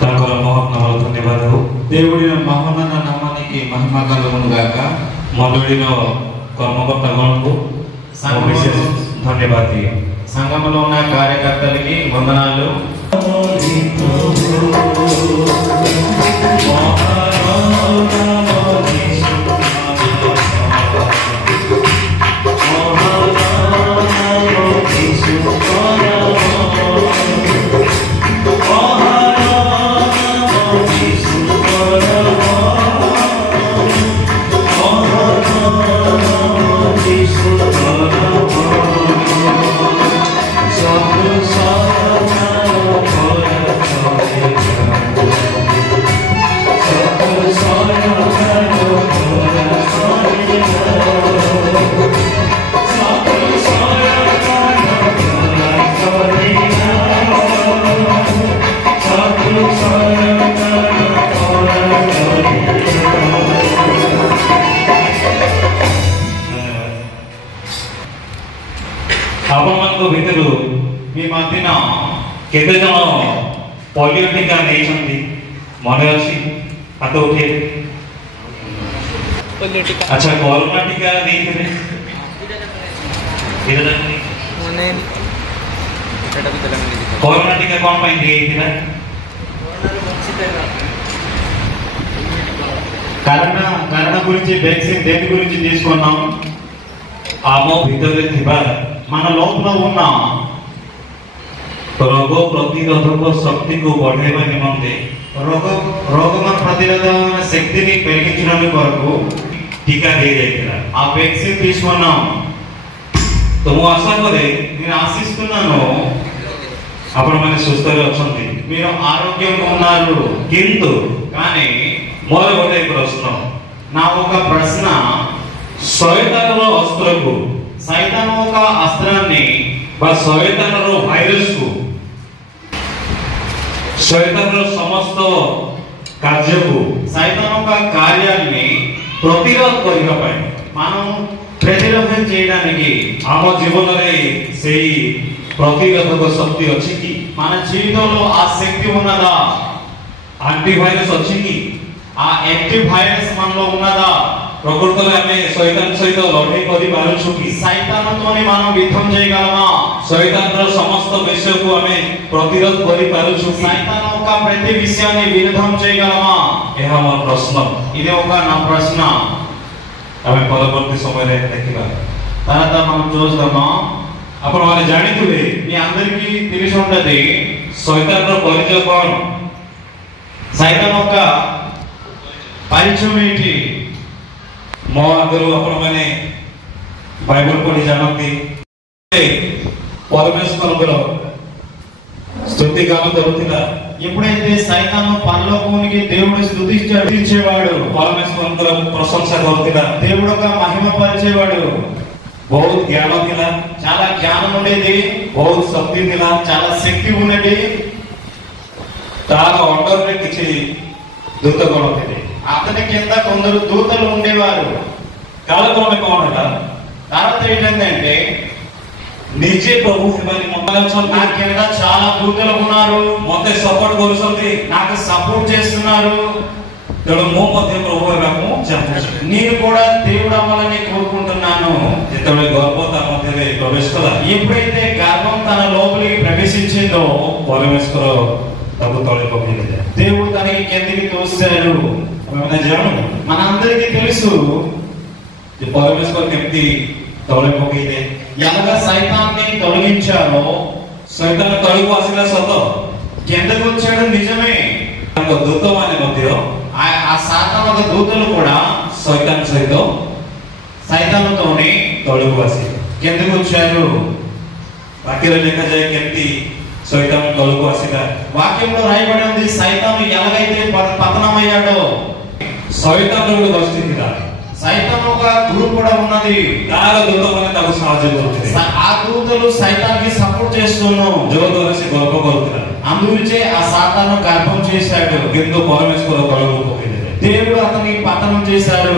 ତାଙ୍କର ମହତ୍ନାମର ଧନ୍ୟବାଦ ହଉ। దేవుడిର ମହାନ ନାମనికి ମହିମା କଲୁను ଗାక। ମଣ୍ଡଳୀର କର୍ମକର୍ତ୍ତାଗଣଙ୍କୁ ବିଶେଷ ଧନ୍ୟବାଦ ଦିଏ। సంఘంలో ఉన్న కార్యకర్తలకి వందనాలు। ଆପଣମାନଙ୍କ ଭିତରୁ ଏ ମଦିନ କେତେ ଜଣ ପୋଲିଓ ଟୀକା ନେଇଛନ୍ତି ମନେ ଅଛି? ହାତ ଉଠେଇବେ। ଆଚ୍ଛା, କରୋନା ଟୀକା ନେଇଥିଲେ? କରୋନା ଟୀକା କ'ଣ ପାଇଁ ଦିଆଯାଇଥିଲା? କାରଣ గురించి వ్యాక్సిన్ దేని గురించి తీసుకున్నాం? ଆମ ଭିତରେ ଥିବା మన లోపల ఉన్న రోగ ప్రతిరోధక శక్తిକୁ ବଢାଇବା నిమిత్తే రోగమ ప్రతిరోధక శక్తిని పెంచడానికి కొరకు టీకా दिया ఆ వ్యాక్సిన్ తీసుకున్నాం। तो ମୁଁ आशा करे నేను ఆశిస్తున్నాను ଆପଣମାନେ ସୁସ୍ଥରେ ଅଛନ୍ତି, మీరు ఆరోగ్యంగా ఉన్నారు। କିନ୍ତୁ కానీ ମୋର ଗୋଟେ ପ୍ରଶ୍ନ, నా ఒక ప్రశ్న, ଶୈତାନର ଅସ୍ତ୍ରକୁ సైతాను ఒక అస్త్రాన్ని বা শয়তানର ଭାଇରସକୁ শয়তানର ସମସ୍ତ କାର୍ଯ୍ୟକୁ సైతాను ఒక కార్యాన్ని ପ୍ରତିରୋଧ କରିବା ପାଇଁ మనం ପ୍ରତିରୋଧ చేయడానికి ଆମ ଜୀବନରେ ସେଇ ପ୍ରତିରୋଧକ ଶକ୍ତି ଅଛି କି? మన జీవితంలో ఆ శక్తి ఉన్నదా? యాంటీవైరస్ ଅଛି କି? ఆ యాంటీవైరస్ మనలో ఉన్నదా? ప్రకృతిలో ଆମେ ଶୈତାନ ସହିତ ଲଢ଼େଇ କରି ପାରୁଛୁ କି? ଶୈତାନତୋని మనం యుద్ధం చేయగలమా? ଶୈତାନର ସମସ୍ତ ବିଷୟକୁ ଆମେ ପ୍ରତିରୋଧ କରି ପାରୁଛୁ କି? ଶୈତାନ ఒక ప్రతి విషయాన్ని విరుద్ధం చేయగలమా? ଏହା ମୋର ପ୍ରଶ୍ନ। ఇది ఒక నా ప్రశ్న। ଆମେ ପରବର୍ତ୍ତୀ ସମୟରେ ଦେଖିବା। తర్వాత మనం చూద్దాము। ଆପଣମାନେ ଜାଣିଥିବେ, మీ అందరికీ తెలిసి ఉంటది ଶୈତାନର ପରିଚୟ କ'ଣ? ଶୈତାନ ఒక పరిచయం ఏంటి? ମୋ ଆଗରୁ ଆପଣମାନେ ବାଇବଲ ପଢି ଜାଣନ୍ତି, పరమేశ్వరుడు స్తుతి గాన କରୁଥିଲା। ఎప్పుడైతే సైతాను పరలోకానికి దేవుడు స్తుతించేవాడు, పరమేశ్వరుడు ప్రశంస କରୁଥିଲା, దేవుడు ఒక మహిమ పరిచేవాడు। ବହୁତ ଜ୍ଞାନ ଥିଲା, చాలా జ్ఞానం ఉండేది। ବହୁତ ଶକ୍ତି ଥିଲା, చాలా శక్తి ఉన్నది। ତାର ଅଣ୍ଡରରେ କିଛି ଦୂତଗଣ ଥିଲେ, అతని కింద కొందరు దూతలు ఉండేవారు। కాలక్రమే କ'ଣ ହେଲା, తర్వాత ఏంటంటే ନିଜେ ପ୍ରଭୁ ହେବାରେ ମତେ ଅଛନ୍ତି, నా కింద చాలా దూతలు ఉన్నారు, ମତେ ସପୋର୍ଟ କରୁଛନ୍ତି, నాకు సపోర్ట్ చేస్తున్నారు। ତେଣୁ ମୁଁ ମଧ୍ୟ ପ୍ରଭୁ ହେବାକୁ ଚାହୁଁଛି, నేను కూడా దేవుడు అవ్వాలని కోరుకుంటున్నాను। ଯେତେବେଳେ ଗର୍ଭ ତା ମଧ୍ୟରେ ପ୍ରବେଶ କଲା, ఎప్పుడైతే గర్భం తన లోపలికి ప్రవేశించిందో పరమేశ్వర ତାକୁ ତଳେ ପକେଇଲେ, దేవుడు తనకి కిందికి తోసాడు। మనందరికీ తెలుసు పరమేశ్వర କେମିତି ତଳେ ପକେଇଲେ, ఎలాగ సైతాన్ని తొలగించారో। సైతాନ ତଳକୁ ଆସିଲା ସତ, కిందకు వచ్చాడు నిజమే। ତାଙ୍କ ଦୂତମାନେ ମଧ୍ୟ ఆ సాతానక దూతలు కూడా సైతాన్ సహిత సైతానుతోనే తొలగు ଆସିଲେ, కిందకు వచ్చారు। వాక్యంలో ଲେଖାଯାଏ କେମିତି సైతాన్ తొలగు ଆସିଲା। వాక్యంలో రాయబడి ఉంది సైతాను ఎలాగైతే పతనమయ్యాడో। సైతాను ఒక దృష్టి ଥିଲା, సైతాను ఒక గ్రూప్ కూడా ఉన్నది, ତାର ଦୂତମାନେ ତାକୁ ସାହାଯ୍ୟ କରୁଥିଲେ। ఆ దూతలు సైతానికి సపోర్ట్ చేస్తున్నారు, ଯୋଉଦ୍ୱାରା ସେ ଗର୍ଭ କରୁଥିଲା। అందుచే ఆ సాతాను గర్భం చేశాడు, କିନ୍ତୁ పరమేశ్వర తొలగు ପକେଇଲେ, దేవుడు అతన్ని పతనం చేశాడు।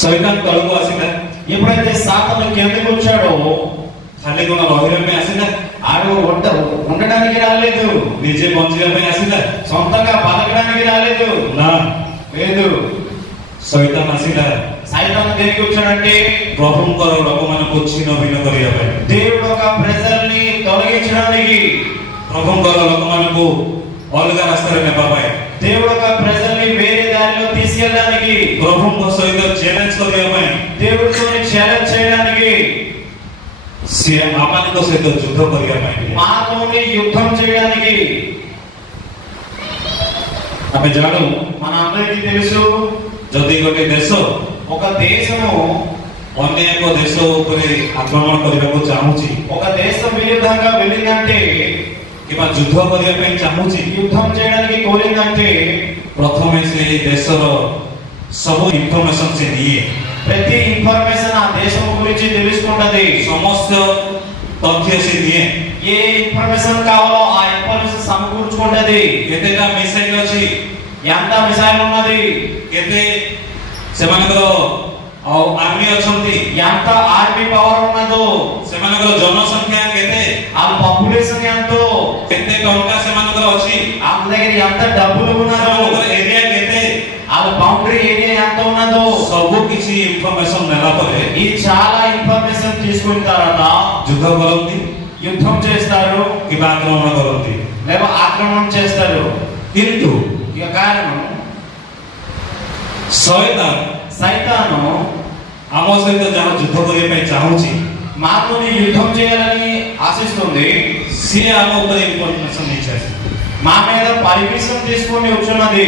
సైతాన్ తొలగు ଆସିଲା, ఎప్పుడైతే సాతాను కిందకు వచ్చాడో ଖାଲି କ'ଣ ରହିବା ପାଇଁ ଆସିଲା, ఆడు ఉండడానికి రాలేదు, ନିଜେ ବଞ୍ଚିବା ପାଇଁ ଆସିଲା, సొంతంగా బతకడానికి రాలేదు, ନା లేదు. ଶୈତାନ ଆସିଲା సైతాను దేనికి వచ్చాడంటే ପ୍ରଭୁଙ୍କର ଲୋକମାନଙ୍କୁ ଛିନ୍ନ ଭିନ୍ନ କରିବା ପାଇଁ, దేవుడు ఒక ప్రజల్ని తొలగించడానికి, ପ୍ରଭୁଙ୍କର ଲୋକମାନଙ୍କୁ ଅଲଗା ରାସ୍ତାରେ ନେବା ପାଇଁ, దేవుడు ఒక ప్రజల్ని వేరే దారిలో తీసుకెళ్ళడానికి, ପ୍ରଭୁଙ୍କ ସହିତ ଚ୍ୟାଲେଞ୍ଜ କରିବା ପାଇଁ, దేవుడితో ఛాలెంజ్ చేయడానికి, ସିଏ ଆମମାନଙ୍କ ସହିତ ଯୁଦ୍ଧ କରିବା ପାଇଁ మానవుని యుద్ధం చేయడానికి. ଆମେ ଜାଣୁ మన అందరికీ తెలుసు, ଯଦି ଗୋଟେ ଦେଶ ఒక దేశము ଅନ୍ୟ ଏକ ଦେଶ ଉପରେ ଆକ୍ରମଣ କରିବାକୁ ଚାହୁଁଛି ఒక దేశం విరుద్ధంగా వెళ్ళిందంటే, କିମ୍ବା ଯୁଦ୍ଧ କରିବା ପାଇଁ ଚାହୁଁଛି, యుద్ధం చేయడానికి కోరిందంటే ପ୍ରଥମେ ସେ ଦେଶର ସବୁ ଇନଫର୍ମେସନ ସେ ନିଏ, ప్రతి ఇన్ఫర్మేషన్ ఆ దేశం గురించి తెలుసుకుంటది, ସମସ୍ତ ତଥ୍ୟ ସେ ନିଏ, ఏ ఇన్ఫర్మేషన్ కావాలో ఆ ఇన్ఫర్మేషన్ సమకూర్చుకుంటది. କେତେଟା ମିସାଇଲ ଅଛି, ఎంత మిసైల్ ఉన్నది, କେତେ ସେମାନଙ୍କର ଆର୍ମି ଅଛନ୍ତି, ఎంత ఆర్మీ పవర్ ఉన్నదో, ସେମାନଙ୍କର జనసଂଖ୍ୟା କେତେ, ఆ పాపులేషన్ ఎంతో, କେତେ ଟଙ୍କା ସେମାନଙ୍କର ଅଛି, వాళ్ళ దగ్గర ఎంత డబ్బులు ఉన్నదో, ସେମାନଙ୍କର ଏରିଆ କେତେ, వాళ్ళ బౌండరీ ఏరియా ఎంత ఉన్నదో, ସବୁ କିଛି ଇନଫର୍ମେସନ ନେଲା ପରେ ఈ చాలా ఇన్ఫర్మేషన్ తీసుకున్న తర్వాత ଯୁଦ୍ଧ କରନ୍ତି యుద్ధం చేస్తారు, କିମ୍ବା ଆକ୍ରମଣ କରନ୍ତି। లేదా ఆక్రమణ చేస్తారు. କିନ୍ତୁ ఇక కారణం ଶୟତାନ సైతాను ଆମ ସହିତ ଯାହା ଯୁଦ୍ଧ କରିବା ପାଇଁ ଚାହୁଁଛି, మాతోని యుద్ధం చేయాలని ఆశిస్తుంది, ସିଏ ଆମ ଉପରେ ଇନଫର୍ମେସନ ନେଇଛି ଆସି, మా మీద పర్మిషన్ తీసుకొని వచ్చున్నది.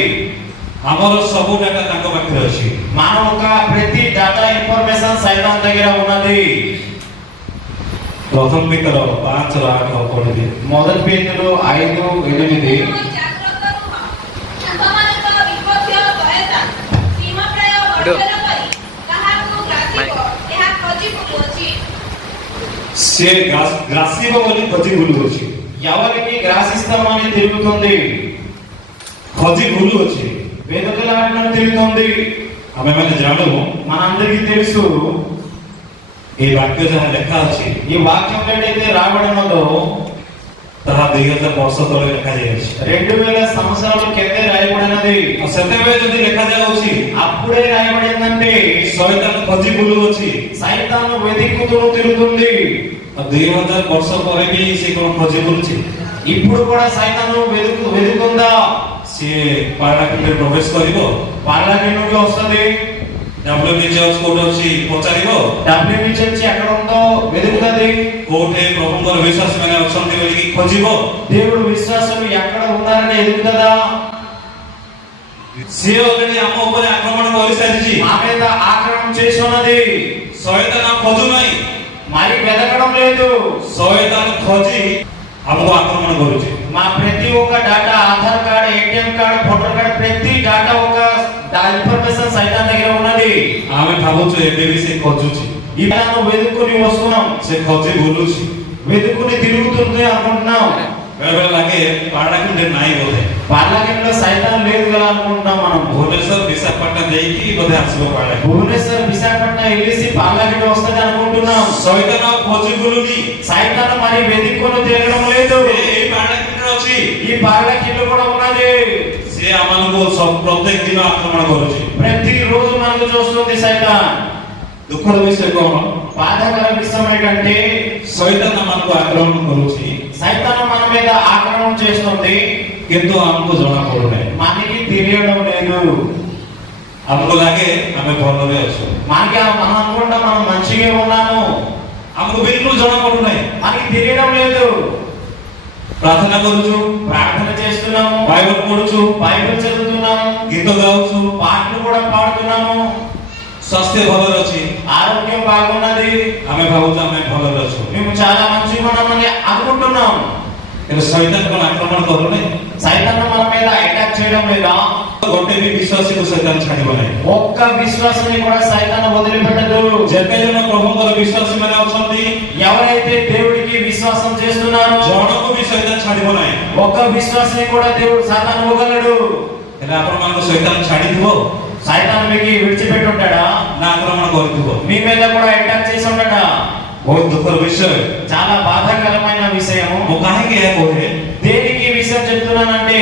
ଆମର ସବୁ ଡାଟା ତାଙ୍କ ପାଖରେ ଅଛି। మన ఒక ప్రతి డేటా ఇన్ఫర్మేషన్ సైతాన్ దగ్గర ఉన్నది. ପ୍ରଥମ ପିତର 5:8 ପଢିବେ। మొదటి పేతురు 5:8 ସିଏ ଗ୍ରାସିବ ବୋଲି ଖୋଜି ବୁଲୁଅଛି, ఎవరికి గ్రాసిస్తామని తిరుగుతుంది, ଖୋଜି ବୁଲୁଅଛି। వెతుకులాడమని తిరుగుతుంది. ଆମେମାନେ ଜାଣୁ మనందరికీ తెలుసు, এই ବାକ୍ୟ ଯାହା ଲେଖା ଅଛି ఈ వాక్యం ఏదైతే రాబడి ఉన్నదో ତାହା 2000 ବର୍ଷ ତଳେ ଲେଖାଯାଇଛି। 2000 సంవత్సరాల కిందే రాయబడినది. ସେତେବେଳେ ଯଦି ଲେଖାଯାଉଛି అప్పుడే రాయబడిందంటే ଶୟତାନ ଖୋଜି ବୁଲୁଅଛି, సైతాను వెతుకుతూ తిరుగుతుంది. 2000 ବର୍ଷ ପରେ ବି ସେ କଣ ଖୋଜି ବୁଲୁଛି? ఇప్పుడు కూడా సైతాను వెతుకుందా? ସିଏ ପାର୍ଲାମେଣ୍ଟରେ ପ୍ରବେଶ କରିବ, పార్లమెంట్కి వస్తుంది, ଡବ୍ଲ୍ୟୁବି ଜଜ୍ କୋଉଠି ଅଛି ପଚାରିବ, డబ్ల్యూబీ చర్చి ఎక్కడ ఉందో వెతుకుతుంది, କୋଉଠି ପ୍ରଭୁଙ୍କର ବିଶ୍ୱାସ ମାନେ ଅଛନ୍ତି ବୋଲିକି ଖୋଜିବ, దేవుడు విశ్వాసులు ఎక్కడ ఉన్నారని ఎదుగుతుందా? ସିଏ ଅଲରେଡି ଆମ ଉପରେ ଆକ୍ରମଣ କରିସାରିଛି। మా మీద ఆక్రమణ చేసి ఉన్నది, ଶୟତାନ ଖୋଜୁ ନାହିଁ, మరి వెతకడం లేదు, ଶୟତାନ ଖୋଜି ଆମକୁ ଆକ୍ରମଣ କରୁଛି। మా ప్రతి ఒక్క data, Aadhaar card, ATM card, photo card, ప్రతి డేటా ఒక ఇన్ఫర్మేషన్ సైతాన్ దగ్గర ఉన్నది. ଆମେ ଭାବୁଛୁ ଏବେ ବି ସେ ଖୋଜୁଛି, ఇలాను వెతుకుని వస్తున్నాం, ସେ ଖୋଜି ବୁଲୁଛି। వెతుకుని తిరుగుతుంది అనుకుంటున్నాం. ବେଳେବେଳେ ଲାଗେ ପାର୍ଲାମେଣ୍ଟରେ ନାହିଁ ବୋଧେ, పార్లమెంట్ లో సైతాన్ లేదు కదా అనుకుంటున్నాం మనం. ଭୁବନେଶ୍ୱର ବିଶାଖାପାଟଣା ଦେଇକି ବୋଧେ ଆସିବ ପାର୍ଲାମେଣ୍ଟ। భువనేశ్వర్ విశాఖపట్నం వెళ్ళేసి పార్లమెంట్ వస్తుంది అనుకుంటున్నాం. ଶୟତାନ ଖୋଜି ବୁଲୁନି, సైతాన్ మరి వెతుక్కుని తిరగడం లేదు, ଏଇ ପାର୍ଲାମେଣ୍ଟରେ ଅଛି। ఈ పార్లమెంట్ కూడా ఉన్నది. ସେ ଆମମାନଙ୍କୁ ପ୍ରତ୍ୟେକ ଦିନ ଆକ୍ରମଣ କରୁଛି। ప్రతి రోజు మనకు చూస్తుంది సైతాన్. ଦୁଃଖର ବିଷୟ କଣ? బాధాకర విషయం ఏంటంటే ଶୟତାନ ଆମକୁ ଆକ୍ରମଣ କରୁଛି, సైతాన్ మన మీద ఆక్రమణ చేస్తుంది, କିନ୍ତୁ ଆମକୁ ଜଣା ପଡୁନାହିଁ। మనకి తెలియడం లేదు. ଆମକୁ ଲାଗେ ଆମେ ଭଲରେ ଅଛୁ, మనకి మనం అనుకుంటాం మనం మంచిగా ఉన్నాము, ଆମକୁ ବିଲକୁଲ ଜଣା ପଡୁନାହିଁ। మనకి తెలియడం లేదు. ପ୍ରାର୍ଥନା କରୁଛୁ, ప్రార్థన చేస్తున్నాము, ବାଇବଲ ପଢୁଛୁ, బైబిల్ చదువుతున్నాము, ଗୀତ ଗାଉଛୁ, పాటలు కూడా పాడుతున్నాము, ସ୍ୱାସ୍ଥ୍ୟ ଭଲରେ ଅଛି, ఆరోగ్యం బాగున్నది, ଆମେ ଭାବୁଛୁ ଆମେ ଭଲରେ ଅଛୁ। మేము చాలా మంచిగా ఉన్నామని అనుకుంటున్నాం. କିନ୍ତୁ ଶୈତାନ କଣ ଆକ୍ରମଣ କରୁନାହିଁ? సైతాన్ మన మీద అటాక్ చేయడం లేదా? ଗୋଟେ ବି ବିଶ୍ୱାସୀକୁ ଶୈତାନ ଛାଡିବ ନାହିଁ। ఒక్క విశ్వాసని కూడా సైతాన్ వదిలిపెట్టదు. ଯେତେ ଜଣ ପ୍ରଭୁଙ୍କର ବିଶ୍ୱାସୀ ମାନେ ଅଛନ୍ତି, ఎవరైతే దేవుడికి విశ్వాసం చేస్తున్నారో ଜଣକୁ ବି ଶୈତାନ ଛାଡିବ ନାହିଁ। ఒక్క విశ్వాసని కూడా దేవుడు సాతాను ఇవ్వగలడు. ହେଲେ ଆପଣମାନଙ୍କୁ ଶୈତାନ ଛାଡିଥିବ సైతాన్ మీకు విడిచిపెట్టి ఉంటాడా? ନା ଆକ୍ରମଣ କରିଥିବ? మీ మీద కూడా అటాక్ చేసి ఉంటాడా? बहुत दुखर विषय చాలా బాధాకరమైన విషయము. वो काहे के है कोहे దేనికి ఈ విషయం చెప్తున్నానంటే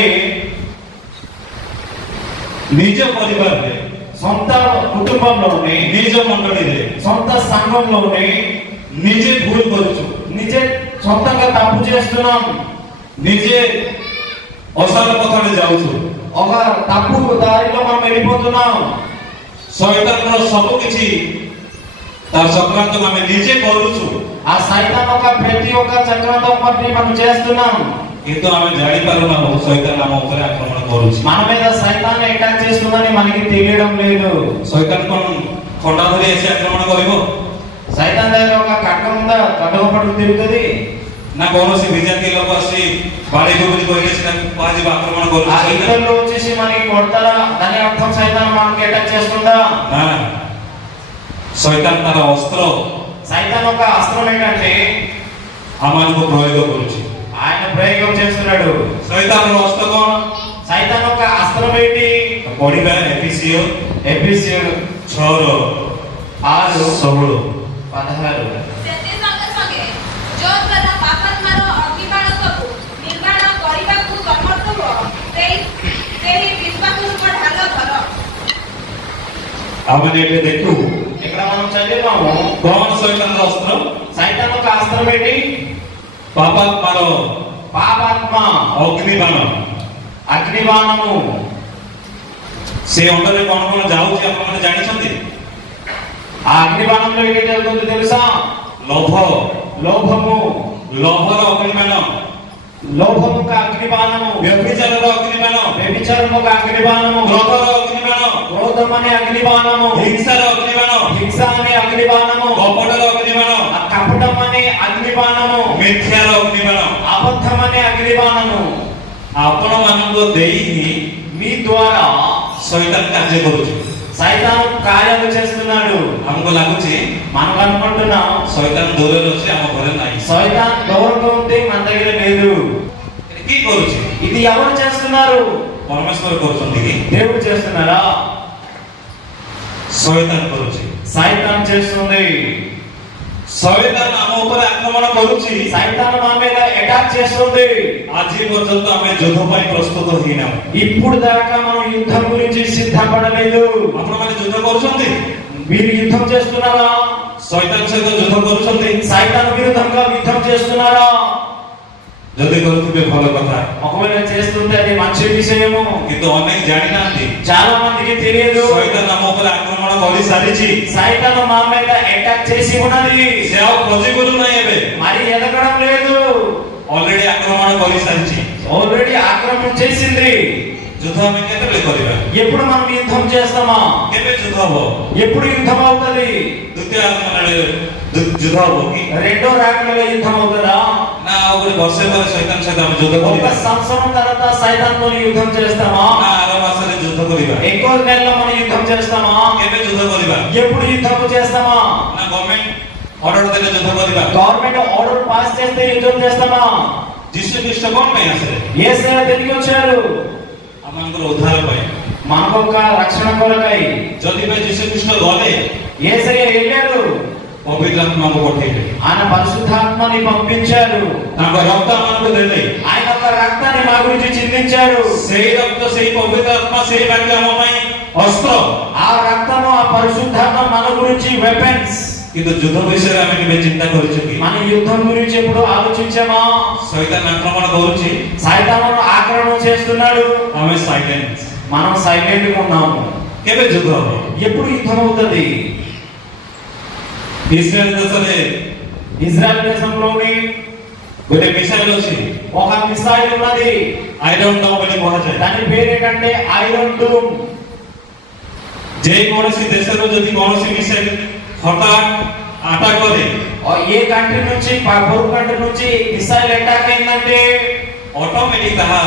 निज परिवार रे సొంత కుటుంబంలోనే, निज मंडली रे సొంత సంఘంలోనే निजे भूल करूछु నిజే సొంతంగా తప్పు చేస్తున్నాం. निजे असल पथरे जाउछु ఒక తప్పు దారిలో మనం వెళ్ళిపోతున్నాం. शैतान रो सब किछि तार चक्रांत आमे निजे करूछु ఆ సైతాన్ ఒక ప్రతి ఒక్క చక్రాంతం మనం చేస్తున్నాం. किंतु आमे जानि पारुना हो शैतान आम ऊपर आक्रमण करूछि మన మీద సైతాన్ అటాక్ చేస్తుందని మనకి తెలియడం లేదు. शैतान कोन खंडा धरि एसे आक्रमण करिवो సైతాన్ దగ్గర ఒక ఖడ్గం ఉందా, ఖడ్గం పట్టుకు తిరుగుతుంది. ना कोनोसी विजाति लोक आसी बाड़ी गुबुरी कहिले सिना पाजी आक्रमण ఆ करूछि ఇతరులు వచ్చేసి మనకి కొడతారా, దాని అర్థం సైతాన్ మనకి అటాక్ చేస్తుందా? ना शैतान तार अस्त्र సైతాన్ ఒక అస్త్రం ఏంటంటే आमानको प्रयोग करूछि ఆయన ప్రయోగం చేస్తున్నాడు. शैतान रो अस्त्र कोन సైతాన్ ఒక అస్త్రం ఏంటి? पढिबा एफिसियो ఎఫెసీయులు 6:16 ସେତେ ସଙ୍ଗେ ସଙ୍ଗେ ଯୋଉ ଦ୍ୱାରା ପାପାତ୍ମାର ଅଗ୍ନିବାଣ ସବୁ ନିର୍ବାଣ କରିବାକୁ ସମର୍ଥ ହୁଅ, ସେହି ବିଶ୍ୱାସ ରୂପ ଢାଲ ଧର। आमे एटे देखु ఇక్కడ మనం చదివాము कोन शैतान रो अस्त्र సైతాన్ ఒక అస్త్రం ఏంటి? पापात्मार పాపాత్మ, अग्निबाण అగ్నిబాణము. से अंडरे कोन कोन जाउछि आपण माने जानि छथि ఆ అగ్నిబాణంలో ఏం జరుగుతుందో తెలుసా? लोभ లోభము, लोभर अग्निबाण లోభము ఒక అగ్నిబాణము, व्यभिचारर अग्निबाण వ్యభిచారము ఒక అగ్నిబాణము, क्रोधर अग्निबाण క్రోధం అనే అగ్నిబాణము, हिंसार अग्निबाण హింస అనే అగ్నిబాణము, कपटर अग्निबाण కపటం అనే అగ్నిబాణము, मिथ्यार अग्निबाण అబద్ధం అనే అగ్నిబాణము. आपण मानको देई మీ ద్వారా शैतान कार्य करूछि సైతాను కార్యాలు చేస్తున్నాడు. हमको लागुछि మనం అనుకుంటున్నాం शैतान दूर अछि हम घरे नाही సైతాన్ దూరంగా ఉంటే మన దగ్గర లేదు. की करूछि ఇది ఎవరు చేస్తున్నారు? परमेश्वर करूछन्ति कि దేవుడు చేస్తున్నారా? शैतान करूछि సైతాన్ చేస్తుంది. शैतान हम ऊपर आक्रमण करूछि సైతాను మా మీద అటాక్ చేస్తుంది. आज पर्यंत आमे युद्ध पई प्रस्तुत होइना ఇప్పుడు దాకా మనం యుద్ధం గురించి సిద్ధపడలేదు. आपण माने युद्ध करूछन्ति మీరు యుద్ధం చేస్తున్నారా? शैतान सहित युद्ध करूछन्ति సైతాన్ విరుద్ధంగా యుద్ధం చేస్తున్నారా? जदि करूथिबे भल कथा ఒకవేళ చేస్తుంటే అది మంచి విషయము. किंतु अनेक जानि नांति చాలా మందికి తెలియదు. शैतान हम ऊपर आक्रमण करि सारिछि సైతాను మా మీద అటాక్ చేసి ఉన్నది. से आ खोजी करू नाही एबे మరి ఎదగడం లేదు. ऑलरेडी आक्रमण करि सारिछि ఆల్రెడీ ఆక్రమణ చేసింది. युद्ध आमे केतले करिबा ఎప్పుడు మనం యుద్ధం చేస్తామా? केबे युद्ध हबो ఎప్పుడు యుద్ధం అవుతుంది? द्वितीय आक्रमण युद्ध हबो कि రెండో రాకడలో యుద్ధం అవుతుందా? ना ओगरे वर्षे पर शैतान सहित हम युद्ध ఒక करिबा సంవత్సరం తర్వాత సైతాన్తో యుద్ధం చేస్తామా? ना आर मासरे युद्ध करिबा ఎక్కువ నెలలో మనం యుద్ధం చేస్తామా? केबे युद्ध करिबा ఎప్పుడు యుద్ధం చేస్తామా? ना गवर्नमेंट ऑर्डर देले युद्ध करिबा గవర్నమెంట్ ఆర్డర్ పాస్ చేస్తే యుద్ధం చేస్తామా? जीसु ख्रीष्ट कोन पई आसे యేసయ్య తిరిగి వచ్చాడు हमनकर उद्धार पई మనకు ఒక రక్షణ కొరకై. जदि पे जीसु ख्रीष्ट गले యేసయ్య వెళ్ళాడు, पवित्र आत्मा को पठेबे ఆయన పరిశుద్ధాత్మని పంపించాడు. तांको रक्त हमनको देले ఆయన యొక్క రక్తాన్ని మా గురించి చిందించాడు. सेही रक्त सेही पवित्र आत्मा सेही वाक्य हम पई अस्त्र ఆ రక్తము, ఆ పరిశుద్ధాత్మ మన గురించి వెపన్స్. किंतु युद्ध विषय आमे केबे चिंता करिछु कि మన యుద్ధం గురించి ఎప్పుడు ఆలోచించామా? शैतान आक्रमण करूछि సైతాను ఆక్రమణ చేస్తున్నాడు, आमे साइलेंट మనం సైలెంట్ గా ఉన్నాము. केबे युद्ध हबो ఎప్పుడు యుద్ధం అవుతుంది? इस्राएल देशरे ఇజ్రాయెల్ దేశంలోని गोटे मिसाइल अछि ఒక మిసైల్ ఉన్నది. आयरन डोम बोली कहा जाय దాని పేరు ఏంటంటే ఐరన్ డూమ్. जे कोनसी देशरो जदि कोनसी मिसाइल हठात अटैक करे ఏ కంట్రీ నుంచి పొరుగు కంట్రీ నుంచి మిసైల్ అటాక్ అయిందంటే ऑटोमेटिक ताहा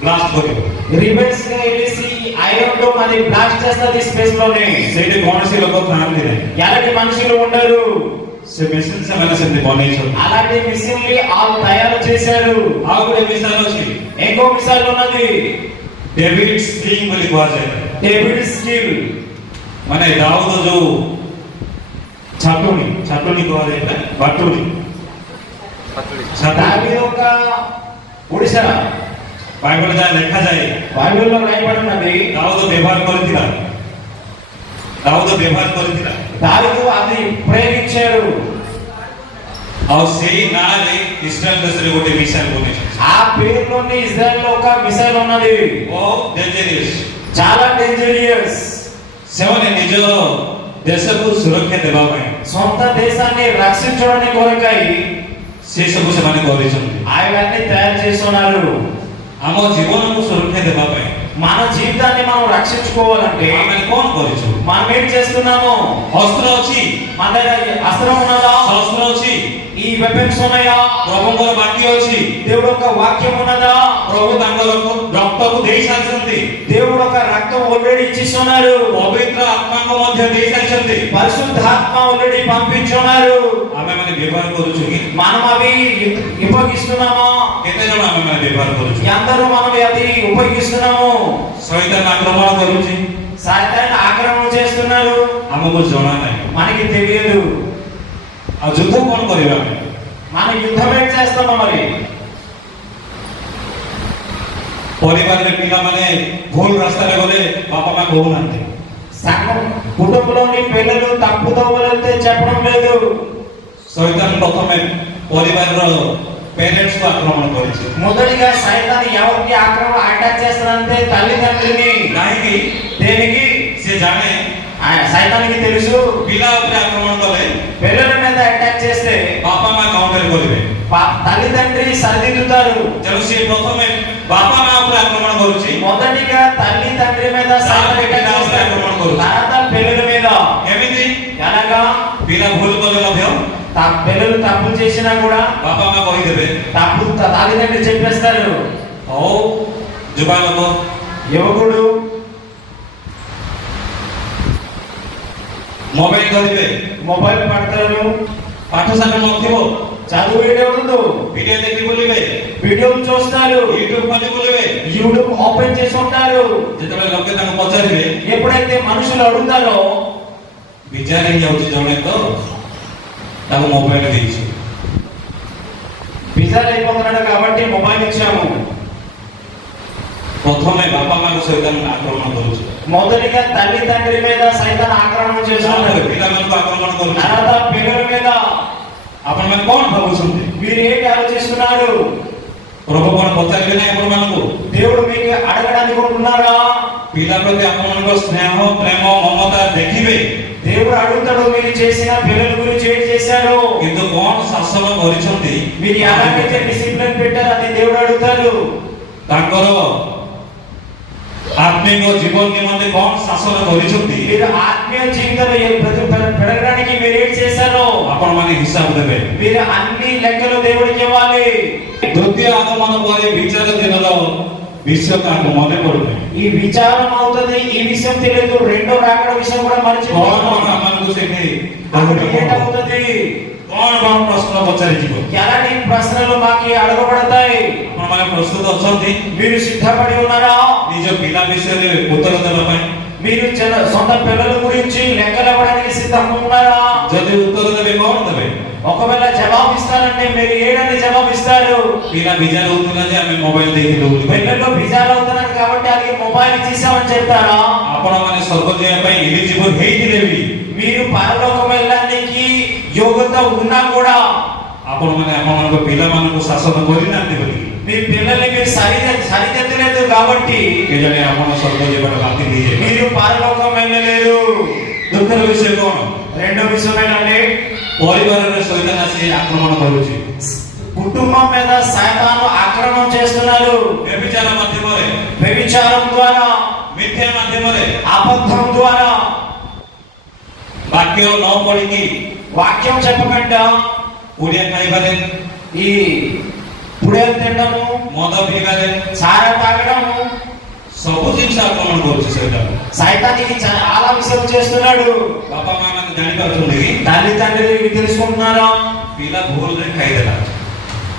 ब्लास्ट करिवो రివర్స్ గా వెళ్ళేసి ఐరన్ డోమ్ అది బ్లాస్ట్ చేస్తది స్పేస్ లోనే. सेठी कोनसी लोक थांती रे ఎలాంటి మనుషులు ఉండరు. से मिशन से मैंने से बनेछो అలాంటి మిషన్ ని వాళ్ళు తయారు చేశారు. आ गोटे मिसाइल अछि ఇంకో మిసైల్ ఉన్నది डेविड स्प्रिंग बोली कहा जाय డేవిడ్ స్కిల్. माने दाऊद जो ଛାଟୁଣି ଛାଟୁଣି କୁହାଯାଏ ବାଟୁଣି దావీదు యొక్క గుడిసె ବାଇବଲ ଯାହା ଲେଖାଯାଏ బైబిల్లో రాయబడినది ଦାଉଦ ବ୍ୟବହାର କରିଥିଲା దావీదు అది ప్రేమించాడు ଆଉ ସେଇ ନାଁରେ ଇସ୍ରାଏଲ ଦେଶରେ ଗୋଟେ ମିସାଇଲ ବନେଇଛନ୍ତି ఆ పేరులోని ఇజ్రాయెల్ లో ఒక మిసైల్ ఉన్నది ବହୁତ ଡେଞ୍ଜରିୟସ୍ చాలా డేంజరియస్ ସେମାନେ ନିଜ ଦେଶକୁ ସୁରକ୍ଷା ଦେବା ପାଇଁ సొంత దేశాన్ని రక్షించడానికి కొరకై ସେ ସବୁ ସେମାନେ କରିଛନ୍ତି అవన్నీ తయారు చేస్తున్నారు ଆମ ଜୀବନକୁ ସୁରକ୍ଷା ଦେବା ପାଇଁ మన జీవితాన్ని మనం రక్షించుకోవాలంటే ଆମେ କ'ଣ କରିଛୁ మనం ఏం చేస్తున్నాము ଅସ୍ତ୍ର ଅଛି మన దగ్గర అస్త్రం ఉన్నదా ଶସ୍ତ୍ର ଅଛି ఈ వెపన్స్ ఉన్నాయా ପ୍ରଭୁଙ୍କର ବାକ୍ୟ ଅଛି దేవుడు యొక్క వాక్యం ఉన్నదా ପ୍ରଭୁ ତାଙ୍କର ରକ୍ତକୁ ଦେଇ ସାରିଛନ୍ତି దేవుడు ఒక రక్తం ఆల్రెడీ ఇచ్చిస్తున్నారు ପବିତ୍ର ଆତ୍ମାଙ୍କୁ ମଧ୍ୟ ଦେଇ ସାରିଛନ୍ତି పరిశుద్ధాత్మ ఆల్రెడీ పంపించున్నారు ଆମେମାନେ ବ୍ୟବହାର କରୁଛୁ କି మనం అవి ఉపయోగిస్తున్నామా କେତେ ଜଣ ଆମେମାନେ ବ୍ୟବହାର କରୁଛୁ అందరూ మనం అది ఉపయోగిస్తున్నాము ଶୈତାନ ଆକ୍ରମଣ କରୁଛି సాతాను ఆక్రమణ చేస్తున్నారు ଆମକୁ ଜଣା ନାହିଁ మనకి తెలియదు ଆଉ ଯୁଦ୍ଧ କ'ଣ କରିବା ଆମେ మనం యుద్ధం ఏం చేస్తామా మరి ପରିବାରରେ ପିଲାମାନେ ଭୁଲ ରାସ୍ତାରେ ଗଲେ ବାପା ମା କହୁନାହାନ୍ତି సంఘం కుటుంబంలోని పిల్లలు తప్పుతో వెళ్తే చెప్పడం లేదు ଶୈତାନ ପ୍ରଥମେ ପରିବାରର పేరెంట్స్ కు ఆక్రమణ କରିଛି మొదటిగా సైతాను ఎవరికి ఆక్రమణ అటాక్ చేస్తారంటే తల్లిదండ్రులని କାହିଁକି దేనికి ସେ ଜାଣେ సైతానికి తెలుసు ପିଲା ଉପରେ ଆକ୍ରମଣ କଲେ పిల్లల మీద అటాక్ చేస్తే ବାପା ମା କାଉଣ୍ଟର କରିବେ తల్లిదండ్రి సరిదిద్దుతారు ତେଣୁ ସେ ପ୍ରଥମେ ବାପା ମା ଉପରେ ଆକ୍ରମଣ କରୁଛି మొదటిగా తల్లిదండ్రి మీద సైతాను అటాక్ చేస్తాడు తర్వాత పిల్లల మీద କେମିତି ఎలాగా ପିଲା ଭୁଲ କଲେ ମଧ୍ୟ పిల్లలు తప్పులు చేసినా కూడా ବାପା ମା କହିଦେବେ తప్పు తల్లిదండ్రులు చెప్పేస్తారు ହଉ ଯୁବା ଲୋକ యువకుడు ମୋବାଇଲ ଧରିବେ మొబైల్ పడతారు ପାଠଶାଠ ନଥିବ చదువు ఉండదు ଭିଡିଓ ଦେଖି ବୁଲିବେ వీడియోలు చూస్తారు ୟୁଟ୍ୟୁବ ଖୋଲି ବୁଲିବେ యూట్యూబ్ ఓపెన్ చేసి ఉంటారు ଯେତେବେଳେ ଲୋକେ ତାଙ୍କୁ ପଚାରିବେ ఎప్పుడైతే మనుషులు అడుగుతారో ବିଚାର ହେଇଯାଉଛି ଜଣେ ତ ତାକୁ ମୋବାଇଲ ଦେଇଛୁ బిజార్ అయిపోతున్నాడు కాబట్టి మొబైల్ ఇచ్చాము ପ୍ରଥମେ ବାପା ମାଙ୍କ ସହିତ ଆକ୍ରମଣ କରୁଛୁ మొదటిగా తల్లిదండ్రి మీద సైతాన్ ఆక్రమణ చేస్తున్నారు ପିଲାମାନଙ୍କୁ ଆକ୍ରମଣ କରୁଛୁ తర్వాత పిల్లల మీద ଆପଣମାନେ କ'ଣ ଭାବୁଛନ୍ତି మీరు ఏంటి ఆలోచిస్తున్నారు ପ୍ରଭୁ କ'ଣ ପଚାରିବେ ନା ଆପଣମାନଙ୍କୁ దేవుడు మీకు అడగడానికి ఉన్నారా ପିଲା ପ୍ରତି ଆପଣଙ୍କ ସ୍ନେହ ପ୍ରେମ ମମତା ଦେଖିବେ దేవుడు అడుగుతాడు మీరు చేసిన పిల్లల గురించి ఏం చేశారు କିନ୍ତୁ କ'ଣ ଶାସନ କରିଛନ୍ତି మీరు ఎలాగైతే డిసిప్లిన్ పెట్టారో అది దేవుడు అడుగుతాడు ତାଙ୍କର ఆత్మీయ జీవన నిమిత్తే କ'ଣ ଶାସନ କରିଛନ୍ତି మీరు ఆత్మీయ జీవితంలో పెరగడానికి మీరు ఏం చేశారో ଆପଣମାନେ ହିସାବ ଦେବେ మీరు అన్ని లెక్కలు దేవుడికి ఇవ్వాలి ଦ୍ୱିତୀୟ ଆଗମନ ପରେ ବିଚାର ଦିନର విషయం నాకు మନେ పడుతుంది ఈ విచారం అవుతుంది ఈ విషయం తెలియదు రెండో రాకడ విషయం కూడా మర్చిపోతాం మనకు ସେଠି అవుతుంది କ'ଣ କ'ଣ ପ୍ରଶ୍ନ ପଚାରିଯିବ ఎలాంటి ప్రశ్నలు మాకు అడగబడతాయి ଆପଣମାନେ ପ୍ରସ୍ତୁତ ଅଛନ୍ତି మీరు సిద్ధపడి ఉన్నారా ନିଜ ପିଲା ବିଷୟରେ ଉତ୍ତର ଦେବା ପାଇଁ మీరు సొంత పిల్లల గురించి లెక్కలు ఇవ్వడానికి సిద్ధంగా ఉన్నారా ଯଦି ଉତ୍ତର ଦେବେ କ'ଣ ଦେବେ ఒకవేళ జవాబు ఇస్తారంటే మీరు ఏడని జవాబు ఇస్తారు ପିଲା ବିଜାର ହଉଥିଲା ଯେ ଆମେ ମୋବାଇଲ ଦେଇଥିଲୁ ବୋଲି పిల్లలు బిజాలు అవుతున్నారు కాబట్టి అది మొబైల్ ఇచ్చేసామని చెప్తారా ଆପଣମାନେ ସ୍ୱର୍ଗ ଯିବା ପାଇଁ ଏଲିଜିବଲ ହେଇଥିଲେ ବି మీరు పరలోకం వెళ్ళడానికి యోగ్యత ఉన్నా కూడా ଆପଣମାନେ ଆପଣଙ୍କ ପିଲାମାନଙ୍କୁ ଶାସନ କରିନାହାନ୍ତି ବୋଲି మీ పిల్లల్ని మీరు సరిదిద్దలేదు కాబట్టి କେଜାଣି ଆପଣ ସ୍ୱର୍ଗ ଯିବାର ବାତିଲ ହେଇଯାଏ మీరు పరలోకం వెళ్ళలేరు ଦୁଃଖର ବିଷୟ କ'ଣ రెండో విషయం ఏంటంటే ପରିବାରରେ ସୈତାନ ଆସି ଆକ୍ରମଣ କରୁଛି కుటుంబం మీద సైతాను ఆక్రమణ చేస్తున్నారు వ్యభిచార మాధ్యమରେ వ్యభిచారం ద్వారా ମିଥ୍ୟା ମାଧ୍ୟମରେ అబద్ధం ద్వారా ବାକ୍ୟ ନ ପଢିକି వాక్యం చెప్పకుండా ପୁଡ଼ିଆ ଖାଇବାରେ ఈ పుడేలు తినడము ମଦ ପିଇବାରେ సారా తాగడము ସବୁ ଜିନିଷ ଆକ୍ରମଣ କରୁଛି ସୈତାନ సైతానికి చాలా విషయం చేస్తున్నాడు ବାପା ମା ମାନେ ଜାଣିପାରୁଛନ୍ତି କି తల్లిదండ్రులు తెలుసుకుంటున్నారా ପିଲା ଭୁଲରେ ଖାଇଦେଲା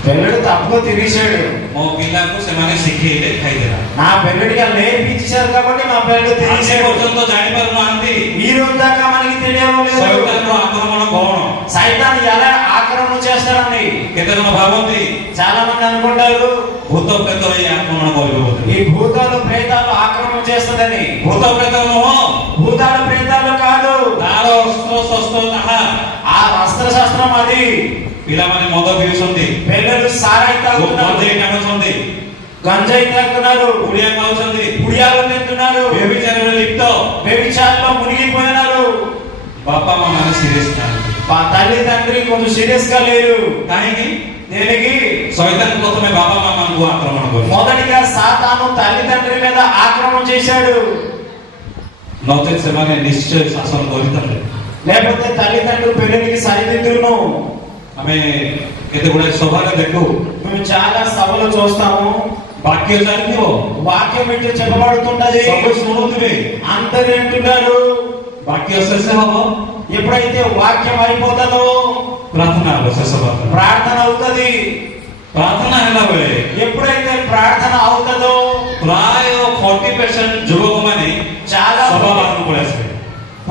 పెళ్ళడు తప్పుగా తిరిగాడు. ମୋ ପିଲାକୁ ସେମାନେ ଶିଖେଇଲେ ଖାଇଦେଲା। నా పెళ్ళడిగా నేర్పించారు కాబట్టి నా పెళ్ళడు ଆଜି తిరిగాడు. ପର୍ଯ୍ୟନ୍ତ ଜାଣିପାରୁନାହାନ୍ତି ఈ రోజు దాకా మనకి తెలియలేదు ଶୈତାନର ଆକ୍ରମଣ କଣ। సైతాన్ ఎలా ఆక్రమణ చేస్తాడని କେତେ ଜଣ ଭାବନ୍ତି చాలా మంది అనుకుంటారు ଭୂତ ପ୍ରେତ ଏଇ ଆକ୍ରମଣ କରିବ ବୋଲି। ఈ భూతాలు ప్రేతాలు ఆక్రమణ చేస్తుందని। ଭୂତ ପ୍ରେତ ନୁହଁ, భూతాలు ప్రేతాలు కాదు, ତାର ଅସ୍ତ୍ର ଶସ୍ତ୍ର ତାହା। ఆ అస్త్ర శాస్త్రం అది। ପିଲାମାନେ ମଦ ପିଉଛନ୍ତି, పిల్లలు సారాయి తాగుతున్నారు, ଗଞ୍ଜେଇ ଟାଣୁଛନ୍ତି, గంజాయి తాగుతున్నారు, କୁଡ଼ିଆ ଖାଉଛନ୍ତି, కుడియాలు తింటున్నారు, ବ୍ୟభిଚାରରେ ଲିପ୍ତ। వ్యభిచారంలో మునిగిపోయినారు। ବାପା ମା ମାନେ ସିରିୟସ୍ ନାହାନ୍ତି। తల్లి తండ్రి కొంచెం సీరియస్ గా లేరు। କାହିଁକି? దేనికి? ଶୈତାନ ପ୍ରଥମେ ବାପା ମା ମାନଙ୍କୁ ଆକ୍ରମଣ କରେ। మొదటిగా సాతాను తల్లి తండ్రి మీద ఆక్రమణ చేశాడు। ନଚେତ ସେମାନେ ନିଶ୍ଚୟ ଶାସନ କରିଥାନ୍ତେ। లేకపోతే తల్లిదండ్రులు పిల్లలకి సరిదిద్దును। ଆମେ କେତେ ଗୁଡାଏ ସଭାରେ ଦେଖୁ, మేము చాలా సభలు చూస్తాము, ବାକ୍ୟ ଚାଲିଥିବ, వాక్యం ఇటు చెప్పబడుతుంటది, ସବୁ ଶୁଣୁଥିବେ, అందరూ వింటున్నారు। ବାକ୍ୟ ଶେଷ ହବ, ఎప్పుడైతే వాక్యం అయిపోతుందో ପ୍ରାର୍ଥନା ହବ, ଶେଷ ପ୍ରାର୍ଥନା। ప్రార్థన అవుతుంది। ପ୍ରାର୍ଥନା ହେଲା ବେଳେ ఎప్పుడైతే ప్రార్థన అవుతుందో ପ୍ରାୟ 40% ଯୁବକ ମାନେ చాలా ସଭା ବାହାରକୁ ପଳେଇ ଆସିବେ।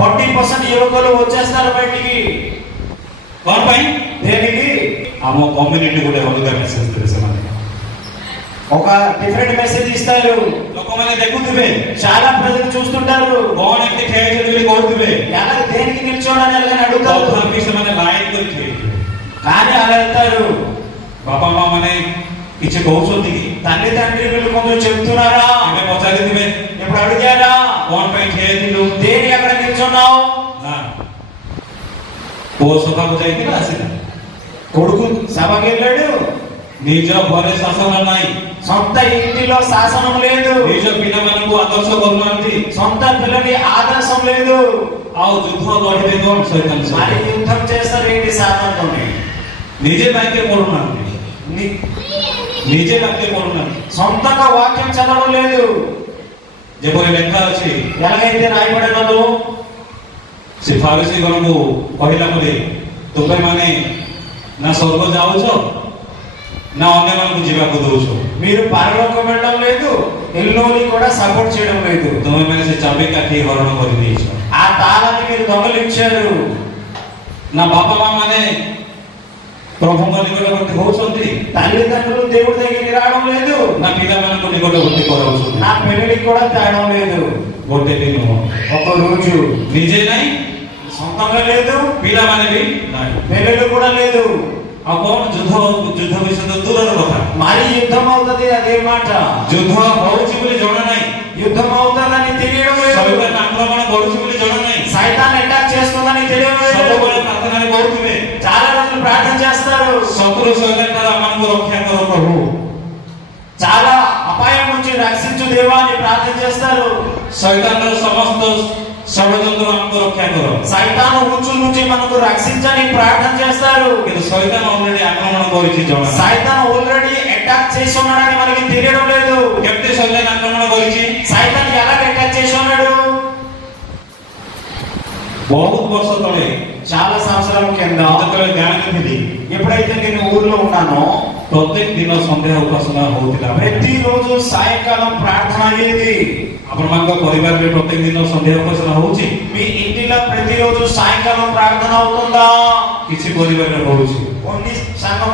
40% యువకులు వచ్చేస్తారు బయటికి। କଣ ପାଇଁ? దేనికి? ଆମ କମ୍ୟୁନିଟି ଗୋଟେ ଅଲଗା ମେସେଜ ଦେବେ ସେମାନେ। ఒక డిఫరెంట్ మెసేజ్ ఇస్తారు। ଲୋକମାନେ ଦେଖୁଥିବେ, చాలా ప్రజలు చూస్తుంటారు, କଣ ଏମିତି ଠିଆ ହେଇଛନ୍ତି ବୋଲି କହୁଥିବେ, ఎలా దేనికి నిల్చోడని ఎలాగని అడుగుతారు, ତଥାପି ସେମାନେ ଲାଇନ କରି ଠିଆ ହେଇଥିବେ। కానీ అలా వెళ్తారు। ବାପା ମା ମାନେ କିଛି କହୁଛନ୍ତି କି? తల్లిదండ్రులు కొంచెం చెప్తున్నారా? ଆମେ ପଚାରିଥିବେ, ఇప్పుడు అడిగారా କଣ ପାଇଁ ଠିଆ ହେଇଥିଲୁ? దేని అక్కడ నిల్చున్నావు? ନା, ପୁଅ ସଭାକୁ ଯାଇଥିଲା ଆସିଲା, కొడుకు సభకి వెళ్ళాడు, ନିଜ ଘରେ ଶାସନ ନାହିଁ, సొంత ఇంటిలో శాసనం లేదు, ନିଜ ପିଲାମାନଙ୍କୁ ଆଦର୍ଶ କରୁନାହାନ୍ତି, సొంత పిల్లకి ఆదర్శం లేదు। ଆଉ ଯୁଦ୍ଧ ଲଢିବେ କଣ ଶୈତାନ మరి ସହିତ? యుద్ధం చేస్తారు ఏంటి సాతానుతోని? ନିଜେ ବାକ୍ୟ ପଢୁନାହାନ୍ତି, ନିଜେ ବାକ୍ୟ ପଢୁନାହାନ୍ତି। సొంతంగా వాక్యం చదవడం లేదు। ଯେପରି ଲେଖା ଅଛି, ఎలాగైతే రాయబడినదో ସେ ଫାରୁସୀ ଗଣକୁ କହିଲା ପରେ, ତୁମେମାନେ ନା ସ୍ୱର୍ଗ ଯାଉଛ ନା ଅନ୍ୟମାନଙ୍କୁ ଯିବାକୁ ଦଉଛ? మీరు పరలోకం వెళ్ళడం లేదు, ఎల్లోని కూడా సపోర్ట్ చేయడం లేదు। ତୁମେମାନେ ସେ ଚାବି କାଠି ହରଣ କରିଦେଇଛ। ఆ తాళాన్ని మీరు దొంగలించారు। ନା ବାପା ମା ମାନେ ପ୍ରଭୁଙ୍କ ନିକଟବର୍ତ୍ତୀ ହଉଛନ୍ତି, తల్లిదండ్రులు దేవుడి దగ్గరికి రావడం లేదు, ନା ପିଲାମାନଙ୍କୁ ନିକଟବର୍ତ୍ତୀ କରାଉଛନ୍ତି? నా పెళ్లికి కూడా తేడం లేదు। ଗୋଟେ ବି ନୁହଁ, ఒక రోజు ନିଜେ ନାହିଁ, సొంతంగా లేదు, ପିଲାମାନେ ବି ନାହିଁ। పెళ్ళిళ్ళు కూడా లేదు। ଆଉ କଣ ଯୁଦ୍ଧ ବିଷୟ ତ ଦୂରର କଥା। మరి యుద్ధం అవుతుంది, అదే మాట। ଯୁଦ୍ଧ ହଉଛି ବୋଲି ଜଣା ନାହିଁ, యుద్ధం అవుతుందని తెలియడం లేదు, ଶୈତାନ ଆକ୍ରମଣ କରୁଛି ବୋଲି ଜଣା ନାହିଁ। సైతాన్ అటాక్ చేస్తుందని తెలియడం లేదు। ସବୁବେଳେ ପ୍ରାର୍ଥନାରେ କରୁଥିବେ, చాలా రోజులు ప్రార్థన చేస్తారు, ଶତ୍ରୁ ଶୈତାନ ଠାରୁ ଆମମାନଙ୍କୁ ରକ୍ଷା କର ପ୍ରଭୁ, చాలా అపాయం నుంచి రక్షించు దేవా అని ప్రార్థన చేస్తారు। ଶୈତାନର ସମସ୍ତ ଷଡ଼ଯନ୍ତ୍ର ଆମକୁ ରକ୍ଷା କର। సైతాను ఉచ్చు నుంచి మనకు రక్షించని ప్రార్థన చేస్తారు। କିନ୍ତୁ ଶୈତାନ ଅଲରେଡି ଆକ୍ରମଣ କରିଛି ଜଣା। సైతాన్ ఆల్రెడీ అటాక్ చేసి ఉన్నాడని మనకి తెలియడం లేదు। କେମିତି ଶୈତାନ ଆକ୍ରମଣ କରିଛି? సైతాన్ ఎలా అటాక్ చేసి ఉన్నాడు? ବହୁତ ବର୍ଷ ତଳେ చాలా సంవత్సరాల కింద ଯେତେବେଳେ ଗାଁରେ ଥିଲି, ఎప్పుడైతే నేను ఊర్లో ఉన్నానో ପ୍ରତ୍ୟେକ ଦିନ ସନ୍ଧ୍ୟା ଉପାସନା ହଉଥିଲା। ప్రతిరోజు సాయంకాలం ప్రార్థన అయ్యేది। ଆପଣମାନଙ୍କ ପରିବାରରେ ପ୍ରତ୍ୟେକ ଦିନ ସନ୍ଧ୍ୟା ଉପାସନା ହଉଛି? మీ ఇంటిలో ప్రతిరోజు సాయంకాలం ప్రార్థన అవుతుందా? କିଛି ପରିବାରରେ ହଉଛି, కొన్ని సంఘం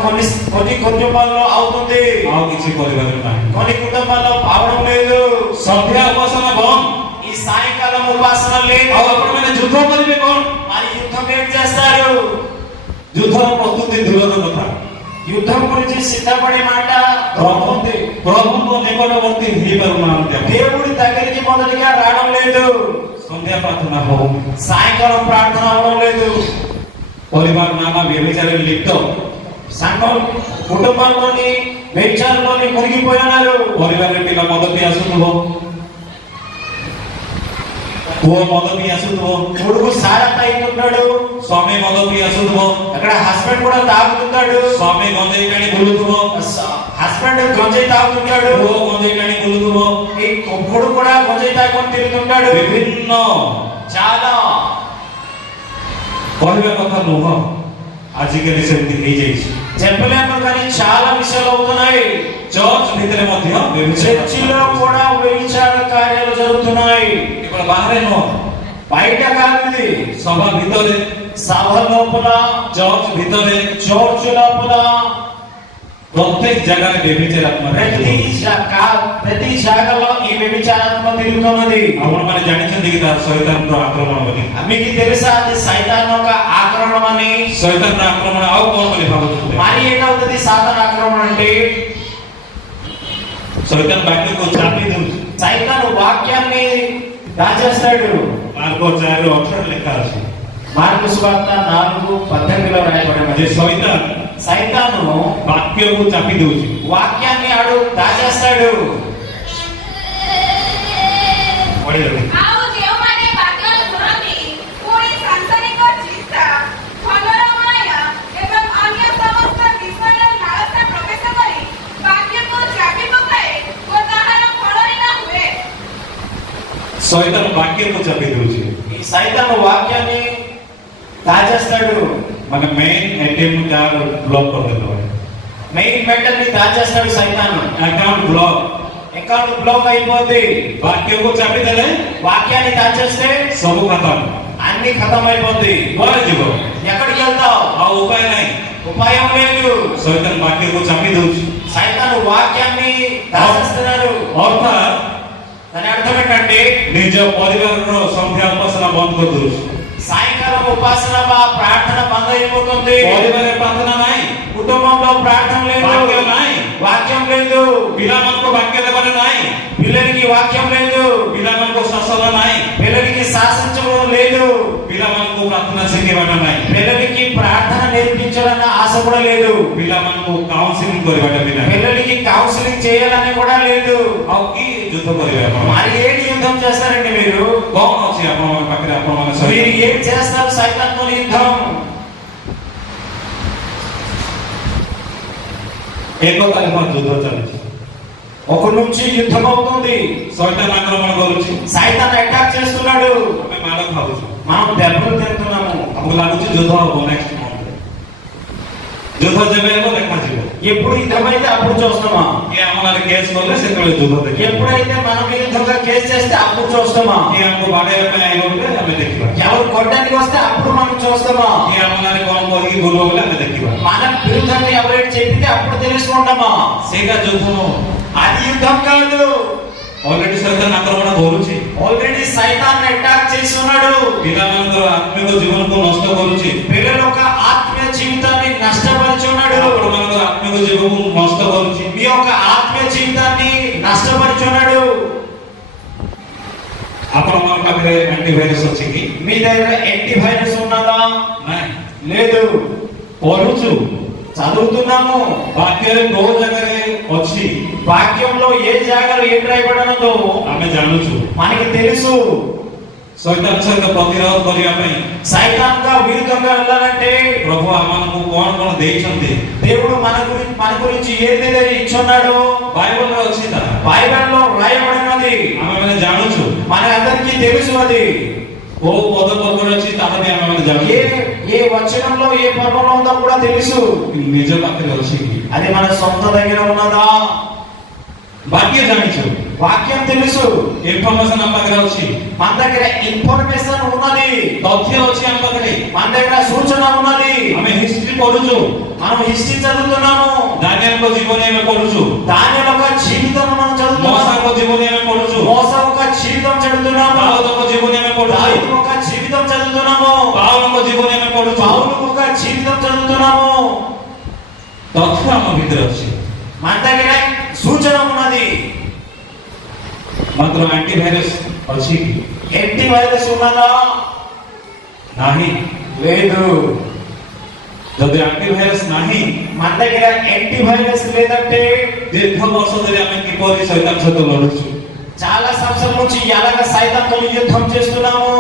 కొన్ని కుటుంబాల్లో అవుతుంది, ଆଉ କିଛି ପରିବାରରେ ନାହିଁ। కొన్ని కుటుంబాల్లో అవడం లేదు। ସନ୍ଧ୍ୟା ଉପାସନା ବନ୍ଦ, ఈ సాయంకాలం ఉపాసన లేదు। ଆଉ ଆପଣମାନେ ଯୁଦ୍ଧ କରିବେ କଣ? మరి యుద్ధం ఏం చేస్తారు? ଯୁଦ୍ଧର ପ୍ରସ୍ତୁତି ଦୂରର କଥା, యుద్ధం గురించి సిద్ధపడే మాట ఉంది। ପ୍ରଭୁଙ୍କ ନିକଟବର୍ତ୍ତୀ ହେଇପାରୁନାହାନ୍ତି। దేవుడి దగ్గరికి మొదటిగా రావడం లేదు, ସନ୍ଧ୍ୟା ପ୍ରାର୍ଥନା ହଉ, సాయంకాలం ప్రార్థన అవడం లేదు। ପରିବାର ନାନା ବ୍ୟଭିଚାରରେ ଲିପ୍ତ, సంఘం కుటుంబంలోని వ్యభిచారంలోని మునిగిపోయినారు। ପରିବାରରେ ପିଲା ମଦ ପିଇ ଆସୁଥିବ, ପୁଅ ମଦ ପିଇ ଆସୁଥିବ, కొడుకు సారా తాగుతున్నాడు, ସ୍ୱାମୀ ମଦ ପିଇ ଆସୁଥିବ, అక్కడ హస్బెండ్ కూడా తాగుతున్నాడు, ସ୍ୱାମୀ ଗଞ୍ଜେଇ ଟାଣି ବୁଲୁଥିବ, హస్బెండ్ గంజాయి తాగుతున్నాడు, ପୁଅ ଗଞ୍ଜେଇ ଟାଣି ବୁଲୁଥିବ, ఈ కొడుకు కూడా గంజాయి తాగుకొని తిరుగుతుంటాడు। ବିଭିନ୍ନ చాలా କହିବା କଥା ନୁହଁ, ଆଜିକାଲି ସେମିତି ହେଇଯାଇଛି। చెప్పలేము కానీ చాలా విషయాలు అవుతున్నాయి। ଚର୍ଚ୍ଚ ଭିତରେ ମଧ୍ୟ చర్చిలో కూడా వ్యభిచార కార్యాలు జరుగుతున్నాయి। କେବଳ ବାହାରେ ନୁହଁ, బయట కాదు, ఇది ସଭା ଭିତରେ, సభ లోపల, ଚର୍ଚ୍ଚ ଭିତରେ, చర్చ్ లోపల, ପ୍ରତ୍ୟେକ ଜାଗାରେ ବ୍ୟଭିଚାରାତ୍ମ ప్రతి శాఖలో ఈ వ్యభిచారాత్మ తిరుగుతున్నది। ଆପଣମାନେ ଜାଣିଛନ୍ତି କି ତାର ଶୈତାନର ଆକ୍ରମଣ ବୋଲି? మీకు తెలుసా అది సైతాన్ యొక్క ఆక్రమణ అని? ଶୈତାନର ଆକ୍ରମଣ ଆଉ କଣ ବୋଲି ଭାବୁଛନ୍ତି? మరి ఏంటవుతుంది సాతాన్ ఆక్రమణ అంటే? ଶୈତାନ ବାକ୍ୟକୁ ଚାପି ଦଉଛି। సైతాన్ వాక్యాన్ని రాజేస్తాడు। ମାର୍କ 4:18 ଲେଖା ଅଛି। మార్కు సువార్త 4:18లో రాయబడినది। ଯେ ଶୈତାନ సైతాను ବାକ୍ୟକୁ ଚାପି ଦଉଛି, వాక్యాన్ని ఆడు దాచేస్తాడు। ଆଉ ଯେଉଁମାନେ ବାକ୍ୟ ଶୁଣନ୍ତି ପୁଣି ସାଂସାରିକ ଚିନ୍ତା, ଧନର ମାୟା ଏବଂ ଅନ୍ୟ ସମସ୍ତ ବିଷୟର ଲାଳସା ପ୍ରବେଶ କରି ବାକ୍ୟକୁ ଚାପି ପକାଏ ଓ ତାହାର ଫଳହୀନ ହୁଏ। ଶୈତାନ ବାକ୍ୟକୁ ଚାପି ଦଉଛି, ఈ సైతాను వాక్యాన్ని దాచేస్తాడు। ମାନେ ମେନ୍ ଏଟିଏମ୍ କାର୍ଡ ବ୍ଲକ୍ କରିଦେବ, మెయిన్ మెటల్ ని దాచేస్తాడు సైతాను। అకౌంట్ బ్లాక్, అకౌంట్ బ్లాక్ అయిపోద్ది। ବାକ୍ୟକୁ ଚାପି ଦେଲେ వాక్యాన్ని దాచేస్తే ସବୁ ଖତମ, అన్ని ఖతం అయిపోద్ది। କୁଆଡେ ଯିବ? ఎక్కడికి వెళ్తావు? ଆଉ ଉପାୟ ନାହିଁ। ఉపాయం లేదు। ଶୈତାନ ବାକ୍ୟକୁ ଚାପି ଦଉଛି, సైతాను వాక్యాన్ని దాచేస్తున్నాడు। ଅର୍ଥାତ୍ దాని అర్థం ఏంటంటే ନିଜ ପରିବାରର ସନ୍ଧ୍ୟା ଉପାସନା ବନ୍ଦ କରିଦଉଛି। సాయంకాలం ఉపాసన ప్రార్థన బంద్ అయిపోతుంది। ପରିବାରରେ ପ୍ରାର୍ଥନା ନାହିଁ, కుటుంబంలో ప్రార్థన లేదు, ବାକ୍ୟ ନାହିଁ, వాక్యం లేదు, ପିଲାମାନଙ୍କୁ ବାକ୍ୟ ଦେବାର ନାହିଁ, పిల్లలకి వాక్యం లేదు, ପିଲାମାନଙ୍କୁ ଶାସନ ନାହିଁ, పిల్లలకి శాసించడం లేదు, ପିଲାମାନଙ୍କୁ ପ୍ରାର୍ଥନା ଶିଖେଇବାର ନାହିଁ, పిల్లలకి ప్రార్థన నేర్పించాలన్న ఆశ కూడా లేదు, ପିଲାମାନଙ୍କୁ କାଉନ୍ସିଲିଂ କରିବାଟା ବି ନାହିଁ। పిల్లలకి కౌన్సిలింగ్ చేయాలని కూడా లేదు। ଆଉ କି ଯୁଦ୍ଧ କରିବେ ଆପଣ? మరి ఏంటి యుద్ధం చేస్తారండి మీరు? କଣ ଅଛି ଆପଣଙ୍କ ପାଖରେ? ଆପଣମାନେ మీరు ସହିତ ఏం చేస్తారు సైతాన్తో యుద్ధం? ଏକ ତାରିଖ ଯୁଦ୍ଧ ଚାଲିଛି, ఒక నుంచి యుద్ధం అవుతుంది। ଶୈତାନ ଆକ୍ରମଣ କରୁଛି, సైతాన్ అటాక్ చేస్తున్నాడు। ଆମେ ମାଡ଼ ଖାଉଛୁ, మనం దెబ్బలు తింటున్నాము। ଆମକୁ ଲାଗୁଛି ଯୁଦ୍ଧ ହବ ନେକ୍ସଟ ମନ୍ଥ। ଯୁଦ୍ଧ ଯେବେ ହେବ ଦେଖାଯିବ। ఎప్పుడు యుద్ధమైతే అప్పుడు చూస్తామా? କିଏ ଆମ ନାଁରେ କେସ୍ କଲେ ସେତେବେଳେ ଯୁଦ୍ଧ ଦେଖିବା, ఎప్పుడైతే మన విరుద్ధంగా కేసు చేస్తే అప్పుడు చూస్తామా? କିଏ ଆମକୁ ବାଡେଇବା ପାଇଁ ଆଇବ ବୋଲେ ଆମେ ଦେଖିବା, ఎవరు కొట్టడానికి వస్తే అప్పుడు మనం చూస్తామా? କିଏ ଆମ ନାଁରେ କଣ କରିକି ବୁଲିବ ବୋଲେ ଆମେ ଦେଖିବା। మన విరుద్ధంగా ఎవరైతే చెప్తే అప్పుడు తెలుసుకుంటామా? ସେଇଟା ଯୁଦ୍ଧ ନୁହଁ। అది యుద్ధం కాదు। ଅଲରେଡି ଶୈତାନ ଆକ୍ରମଣ କରୁଛି, ఆల్రెడీ సైతాన్ అటాక్ చేస్తున్నాడు। ପିଲାମାନଙ୍କର ଆତ୍ମିକ ଜୀବନକୁ ନଷ୍ଟ କରୁଛି, పిల్లల యొక్క ఆత్మీయ జీవితాన్ని నష్టపరుచున్నాడు। ଆପଣମାନଙ୍କର ଆତ୍ମିକ ଜୀବନକୁ ନଷ୍ଟ କରୁଛି। మీ యొక్క ఆత్మీయ జీవితాన్ని నష్టపరుచున్నాడు। ଆପଣମାନଙ୍କ ପାଖରେ ଆଣ୍ଟିଭାଇରସ୍ ଅଛି କି? మీ దగ్గర యాంటీవైరస్ ఉన్నదా? ନାହିଁ। లేదు। ପଢୁଛୁ, చదువుతున్నాము। ବାକ୍ୟରେ କୋଉ ଜାଗାରେ ଅଛି వాక్యంలో ఏ జాగాలో ఏం రాయబడినదో ଆମେ ଜାଣୁଛୁ। మనకి తెలుసు। ଶୈତାନ ସହିତ ପ୍ରତିରୋଧ କରିବା ପାଇଁ సైతాన్ గా విరుద్ధంగా వెళ్ళాలంటే ପ୍ରଭୁ ଆମମାନଙ୍କୁ କଣ କଣ ଦେଇଛନ୍ତି, దేవుడు మన గురించి ఏదైతే ఇచ్చున్నాడో ବାଇବଲରେ ଅଛି ତାହା బైబిల్లో రాయబడినది ଆମେମାନେ ଜାଣୁଛୁ। మన అందరికీ తెలుసు। అది କୋଉ ପଦ ପର୍ବରେ ଅଛି ତାହା ବି ଆମେମାନେ ఏ ଜାଣୁଛୁ। ఏ వచనంలో ఏ పర్వంలో ఉందో కూడా తెలుసు। ନିଜ ପାଖରେ ଅଛି କି? అది మన సొంత దగ్గర ఉన్నదా? ବାକ୍ୟ ଜାଣିଛୁ, వాక్యం తెలుసు। ଇନଫର୍ମେସନ ଆମ ପାଖରେ ଅଛି, మన దగ్గర ఇన్ఫర్మేషన్ ఉన్నది, ତଥ୍ୟ ଅଛି ଆମ ପାଖରେ, మన దగ్గర సూచన ఉన్నది। ଆମେ ହିଷ୍ଟ୍ରି ପଢୁଛୁ, మనం హిస్టరీ చదువుతున్నాము। ଦାନିଏଲଙ୍କ ଜୀବନୀ ଆମେ ପଢୁଛୁ, దానియేలు యొక్క జీవితం మనం చదువుతున్నాము। ମోସାଙ୍କ ଜୀବନୀ ଆମେ ପଢୁଛୁ, మోసే యొక్క జీవితం చదువుతున్నాము। ଦାଉଦଙ୍କ ଜୀବନୀ ଆମେ ପଢୁଛୁ, దావీదు యొక్క జీవితం చదువుతున్నాము। ପାଉଲଙ୍କ ଜୀବନୀ ଆମେ ପଢୁଛୁ। పౌలు యొక్క జీవితం చదువుతున్నాము। ତଥ୍ୟ ଆମ ଭିତରେ ଅଛି, మన దగ్గర సూచన ఉన్నది। ମାତ୍ର ଆଣ୍ଟିଭାଇରସ୍ ଅଛି କି? యాంటీవైరస్ ఉన్నదా? ନାହିଁ। లేదు। ଯଦି ଆଣ୍ଟିଭାଇରସ୍ ନାହିଁ, మన దగ్గర యాంటీవైరస్ లేదంటే ଦୀର୍ଘ ବର୍ଷ ଧରି ଆମେ କିପରି ଶୈତାନ ସହିତ ଲଢୁଛୁ? చాలా సంవత్సరాల నుంచి ఎలాగ సైతాన్తో యుద్ధం చేస్తున్నాము।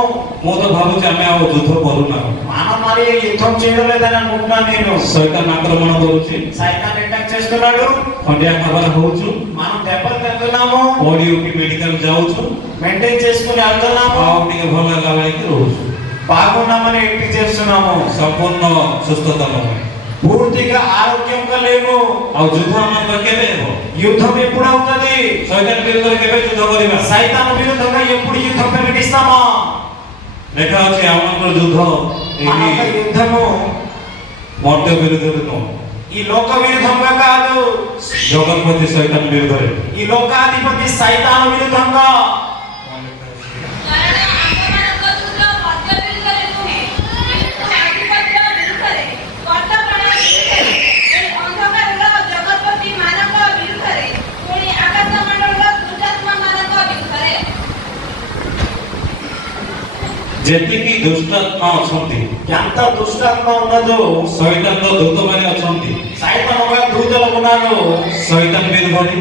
ମୁଁ ତ ଭାବୁଛି ଆମେ ଆଉ ଯୁଦ୍ଧ କରୁନାହୁଁ। మనం మరి యుద్ధం చేయడం లేదని అనుకుంటున్నాను నేను। ଶୈତାନ ଆକ୍ରମଣ କରୁଛି, సైతాన్ అటాక్ చేస్తున్నాడు, ଖଣ୍ଡିଆ ଖାବରା ହଉଛୁ, మనం దెబ్బలు తింటున్నాము, ପଡି ଉଠି ମେଡିକାଲ ଯାଉଛୁ, మెయింటైన్ చేసుకుని వెళ్తున్నాము, ଆଉ ଟିକେ ଭଲ ହେଲା ଭଳିକି ରହୁଛୁ। బాగున్నామని ఎట్టి చేస్తున్నాము, ସମ୍ପୂର୍ଣ୍ଣ ସୁସ୍ଥତା ନୁହେଁ। పూర్తిగా ఆరోగ్యంగా లేము। ଆଉ ଯୁଦ୍ଧ ଆମର କେବେ ହେବ? యుద్ధం ఎప్పుడు అవుతుంది? ଶୈତାନ ବିରୁଦ୍ଧରେ କେବେ ଯୁଦ୍ଧ କରିବା? సైతాను విరుద్ధంగా ఎప్పుడు యుద్ధం ప్రకటిస్తామా? ଲେଖା ଅଛି ଆମଙ୍କର ଯୁଦ୍ଧ మన యొక్క ଏହି యుద్ధము ମର୍ତ୍ତ୍ୟ ବିରୁଦ୍ଧରେ ନୁହଁ, ఈ లోక విరుద్ధంగా కాదు, ଜଗତପତି ଶୈତାନ ବିରୁଦ୍ଧରେ। ఈ లోకాధిపతి సైతాను విరుద్ధంగా। କାରଣ ଆମମାନଙ୍କ ଯୁଦ୍ଧ ମର୍ତ୍ତ୍ୟ ବିରୁଦ୍ଧରେ ନୁହେଁ, କିନ୍ତୁ ଅଧିପତ୍ୟ ବିରୁଦ୍ଧରେ, କର୍ତ୍ତବ୍ୟ ବିରୁଦ୍ଧରେ, ଏହି ଅନ୍ଧକାରର ଜଗତପତି ମାନଙ୍କ ବିରୁଦ୍ଧରେ, ପୁଣି ଆକାଶମଣ୍ଡଳର ଦୁଷ୍ଟାତ୍ମା ମାନଙ୍କ ବିରୁଦ୍ଧରେ। ଯେତିକି ଦୁଷ୍ଟାତ୍ମା ଅଛନ୍ତି, ఎంత దుష్టాత్మ ఉన్నదో, ଶୈତାନର ଦୂତମାନେ ଅଛନ୍ତି, సైతాను యొక్క దూతలు ఉన్నారు। ଶୈତାନ ବିରୁଦ୍ଧରେ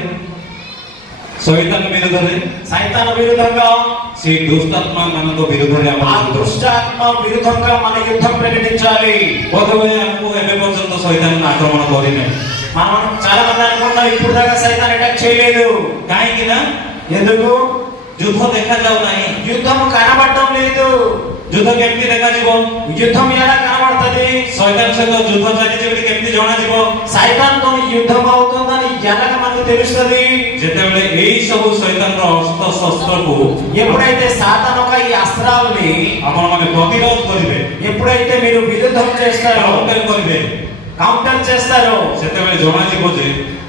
సైతాను విరుద్ధంగా, ସେଇ ଦୁଷ୍ଟାତ୍ମା ମାନଙ୍କ ବିରୁଦ୍ଧରେ ఆ ଆମର ଯୁଦ୍ଧ। దుష్టాత్మ విరుద్ధంగా మన యుద్ధం ప్రకటించాలి। ବୋଧହୁଏ ଆମକୁ ଏବେ ପର୍ଯ୍ୟନ୍ତ ଶୈତାନ ଆକ୍ରମଣ କରିନାହିଁ। మనం చాలా మంది అనుకుంటాం ఇప్పుడు దాకా సైతాన్ అటాక్ చేయలేదు। କାହିଁକି ନା ఎందుకు? ଯୁଦ୍ଧ ଦେଖାଯାଉ ନାହିଁ। యుద్ధం కనబడటం లేదు। ଯୁଦ୍ଧ କେମିତି ଦେଖାଯିବ? యుద్ధం ఎలా కనబడుతుంది? ଶୈତାନ ସହିତ ଯୁଦ୍ଧ ଚାଲିଛି ବୋଲି କେମିତି ଜଣାଯିବ? సైతాన్తో యుద్ధం అవుతుందని ఎలాగ మనకు తెలుస్తుంది? ଯେତେବେଳେ ଏଇ ସବୁ ଶୈତାନର ଅସ୍ତ୍ର ଶସ୍ତ୍ରକୁ ఎప్పుడైతే సాతాను యొక్క ఈ అస్త్రాలని ଆପଣମାନେ ପ୍ରତିରୋଧ କରିବେ, ఎప్పుడైతే మీరు విరుద్ధం చేస్తారో, କାଉଣ୍ଟର କରିବେ, కౌంటర్ చేస్తారో, ସେତେବେଳେ ଜଣାଯିବ ଯେ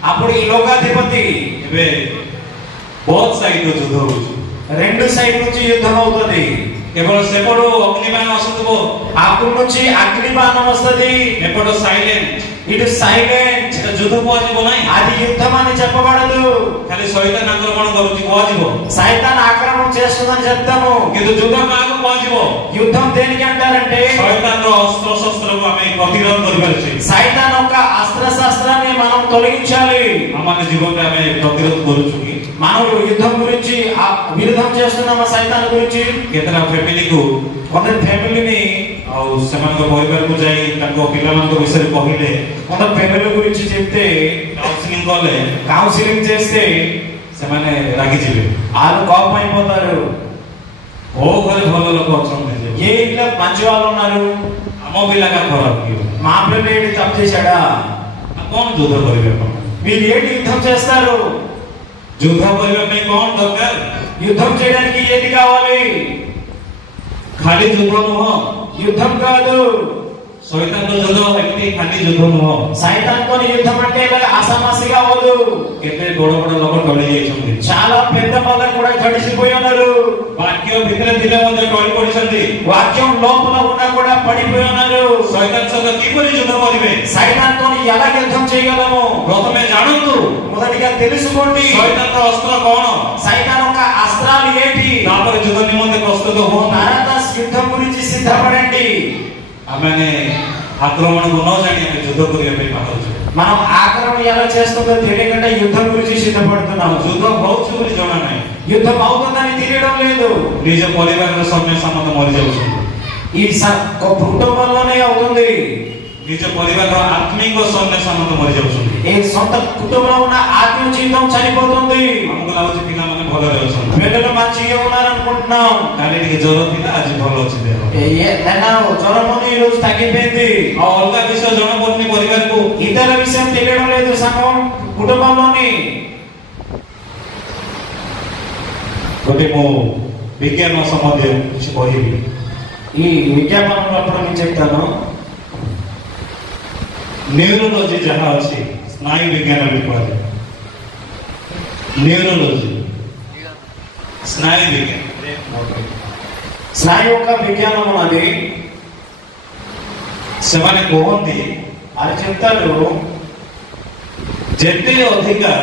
అప్పుడు ఈ లోకాధిపతి ଏବେ ବହୁତ ସାଇଡ୍ର ଯୁଦ୍ଧ ହଉଛି। రెండు సైడ్ నుంచి యుద్ధం అవుతుంది। କେବଳ ସେପଟୁ ଅଗ୍ନିବାଣ ଆସୁଥିବ, అక్కడి నుంచి అగ్నిబాణం వస్తుంది, ଏପଟ ସାଇଲେଣ୍ଟ, ఇటు సైలెంట్। ସେଟା ଯୁଦ୍ଧ କୁହାଯିବ ନାହିଁ, అది యుద్ధం అని చెప్పబడదు। ଖାଲି ଶୈତାନ ଆକ୍ରମଣ କରୁଛି କୁହାଯିବ, సైతాన్ ఆక్రమణ చేస్తుందని చెప్తాము। କିନ୍ତୁ ଯୁଦ୍ଧ କାହାକୁ କୁହାଯିବ? యుద్ధం దేనికి అంటారంటే ଶୈତାନର ଅସ୍ତ୍ର ଶସ୍ତ୍ରକୁ ଆମେ ପ୍ରତିରୋଧ କରିପାରୁଛେ। సైతాన్ యొక్క అస్త్ర శస్త్రాన్ని మనం తొలగించాలి। ଆମ ଜୀବନରେ ଆମେ ପ୍ରତିରୋଧ କରୁଛୁ କି? మనం యుద్ధం గురించి విరుద్ధం చేస్తున్నామా సైతాన్ గురించి? କେତେଟା ଫ୍ୟାମିଲିକୁ కొంత ఫ్యామిలీని ଆଉ ସେମାନଙ୍କ ପରିବାରକୁ ଯାଇ ତାଙ୍କ ପିଲାମାନଙ୍କ ବିଷୟରେ କହିଲେ, కొంత ఫ్యామిలీ గురించి చెప్తే, କାଉନ୍ସିଲିଂ କଲେ, కౌన్సిలింగ్ చేస్తే ସେମାନେ ରାଗିଯିବେ। వాళ్ళు కోపం అయిపోతారు। କୋଉ ଘରେ ଭଲ ଲୋକ ଅଛନ୍ତି ଯେ ఏ ఇంట్లో మంచి వాళ్ళు ఉన్నారు? ଆମ ପିଲାଟା ଖରାପ କି? మా పిల్లలు ఏంటి తప్పు చేశాడా? କଣ ଯୁଦ୍ଧ କରିବେ ଆପଣ? మీరు ఏంటి యుద్ధం చేస్తారు? ଯୁଦ୍ଧ କରିବା ପାଇଁ କଣ ଦରକାର? యుద్ధం చేయడానికి ఏది కావాలి? ଖାଲି ଯୁଦ୍ଧ ନୁହଁ, యుద్ధం కాదు। ଶୈତାନର ଯୁଦ୍ଧ ଏମିତି ଖାଲି ଯୁଦ୍ଧ ନୁହଁ। సైతాన్తో యుద్ధం అంటే ఇలా అసమస్యగా అవ్వదు। କେତେ ବଡ ବଡ ଲୋକ ଟଳି ଯାଇଛନ୍ତି, చాలా పెద్ద వాళ్ళు కూడా తడిసిపోయి ఉన్నారు। ବାକ୍ୟ ଭିତରେ ଥିଲେ ମଧ୍ୟ ଟଳି ପଡିଛନ୍ତି। వాక్యం లోపల ఉన్నా కూడా పడిపోయి ఉన్నారు। ଶୈତାନ ସହିତ କିପରି ଯୁଦ୍ଧ କରିବେ? సైతాన్తో ఎలా యుద్ధం చేయగలము? ପ୍ରଥମେ ଜାଣନ୍ତୁ మొదటిగా తెలుసుకోండి ଶୈତାନର ଅସ୍ତ୍ର କଣ, సైతాన్ యొక్క అస్త్రాలు ఏంటి। ତାପରେ ଯୁଦ୍ଧ ନିମନ୍ତେ ପ୍ରସ୍ତୁତ ହୁଅନ୍ତୁ। తర్వాత యుద్ధం గురించి సిద్ధపడండి। ଆମେ ଆକ୍ରମଣକୁ ନ ଜାଣି ଆମେ ଯୁଦ୍ଧ କରିବା ପାଇଁ ବାହାରୁଛୁ। మనం ఆక్రమణ ఎలా చేస్తుందో తెలియకుండా యుద్ధం గురించి సిద్ధపడుతున్నాము। ଯୁଦ୍ଧ ହଉଛି ବୋଲି ଜଣା ନାହିଁ, యుద్ధం అవుతుందని తెలియడం లేదు। ନିଜ ପରିବାରର ସୈନ୍ୟ ସାମନ୍ତ ମରିଯାଉଛନ୍ତି, ఈ కుటుంబంలోనే అవుతుంది। ନିଜ ପରିବାରର ଆତ୍ମିକ ସୈନ୍ୟ ସାମନ୍ତ ମରିଯାଉଛନ୍ତି। ఈ సొంత కుటుంబంలో ఉన్న ఆత్మ జీవితం చనిపోతుంది। ଆମକୁ ଲାଗୁଛି ପିଲାମାନେ ଭଲରେ ଅଛନ୍ତି, పిల్లలు మంచిగా ఉన్నారనుకుంటున్నాం। କାଲି ଟିକେ ଜ୍ୱର ଥିଲା, ଆଜି ଭଲ ଅଛି ଦେହ। జ్వరం ఉంది, ఈ రోజు తగ్గిపోయింది। ଆଉ ଅଲଗା ବିଷୟ ଜଣାପଡୁନି ପରିବାରକୁ। ఇతర విషయం తెలియడం లేదు సంఘం కుటుంబంలోని। ଗୋଟେ ମୁଁ ବିଜ୍ଞାନ ସମ୍ବନ୍ଧୀୟ କିଛି କହିବି। ఈ విజ్ఞాపనంలో అప్పుడు నేను చెప్తాను। ନ୍ୟୁରୋଲୋଜି ଯାହା ଅଛି, ସ୍ନାୟୁ ବିଜ୍ଞାନ ବି କୁହାଯାଏ। ନ୍ୟୁରୋଲୋଜି, ସ୍ନାୟୁ ବିଜ୍ଞାନ, స్నాయు యొక్క విజ్ఞానం ఉన్నది। ସେମାନେ କୁହନ୍ତି అది చెప్తారు ଯେତେ ଅଧିକା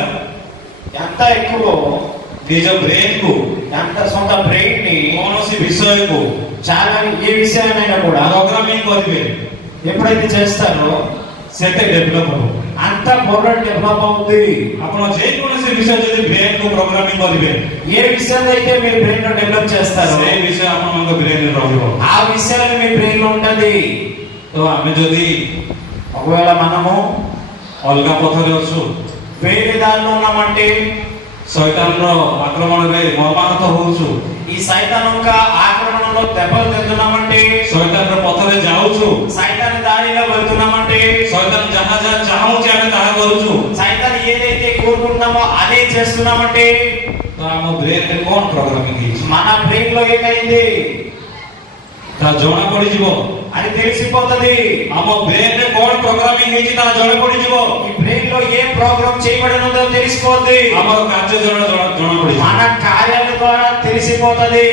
ఎంత ఎక్కువ ନିଜ ବ୍ରେନକୁ ఎంత సొంత బ్రెయిన్ ని କୌଣସି ବିଷୟକୁ చాలా ఏ విషయాన్నైనా కూడా ପ୍ରୋଗ୍ରାମିଂ କରିବେ, ఎప్పుడైతే చేస్తారో ସେତେ ଡେଭଲପ ହବ। అంత బుర్ర డెవలప్ అవుతుంది। ଆପଣ ଯେକୌଣସି ବିଷୟ ଯଦି ବ୍ରେନକୁ ପ୍ରୋଗ୍ରାମିଂ କରିବେ, ఏ విషయాన్ని అయితే మీ బ్రెయిన్ లో డెవలప్ చేస్తారో ସେ ବିଷୟ ଆପଣଙ୍କ ବ୍ରେନରେ ରହିବ। ఆ విషయాలు మీ బ్రెయిన్ లో ఉంటది। ତ ଆମେ ଯଦି ఒకవేళ మనము ଅଲଗା ପଥରେ ଅଛୁ, వేరే దారిలో ఉన్నామంటే ଶୈତାନର ଆକ୍ରମଣରେ ମର୍ମାହତ ହଉଛୁ, ఈ సైతాన్ యొక్క ఆక్రమణ సైతానులో దెబ్బలు తింటున్నామంటే, ଶୈତାନର ପଥରେ ଯାଉଛୁ, సైతాన్ దారిలో వెళ్తున్నామంటే, ଶୈତାନ ଯାହା ଯାହା ଚାହୁଁଛି ଆମେ ତାହା କରୁଛୁ, సైతాన్ ఏదైతే కోరుకుంటున్నామో అదే చేస్తున్నామంటే ତ ଆମ ବ୍ରେନରେ କଣ ପ୍ରୋଗ୍ରାମିଂ ହେଇଛି మన బ్రెయిన్ లో ఏమైంది ତାହା ଜଣା ପଡିଯିବ। అది తెలిసిపోతది। ଆମ ବ୍ରେନରେ କଣ ପ୍ରୋଗ୍ରାମିଂ ହେଇଛି ତାହା ଜଣା ପଡିଯିବ। ఈ బ్రెయిన్ లో ఏ ప్రోగ్రామ్ చేయబడినదో తెలిసిపోద్ది। ଆମର କାର୍ଯ୍ୟ ଜଣା ପଡିଯିବ। మన కార్యాల ద్వారా తెలిసిపోతది।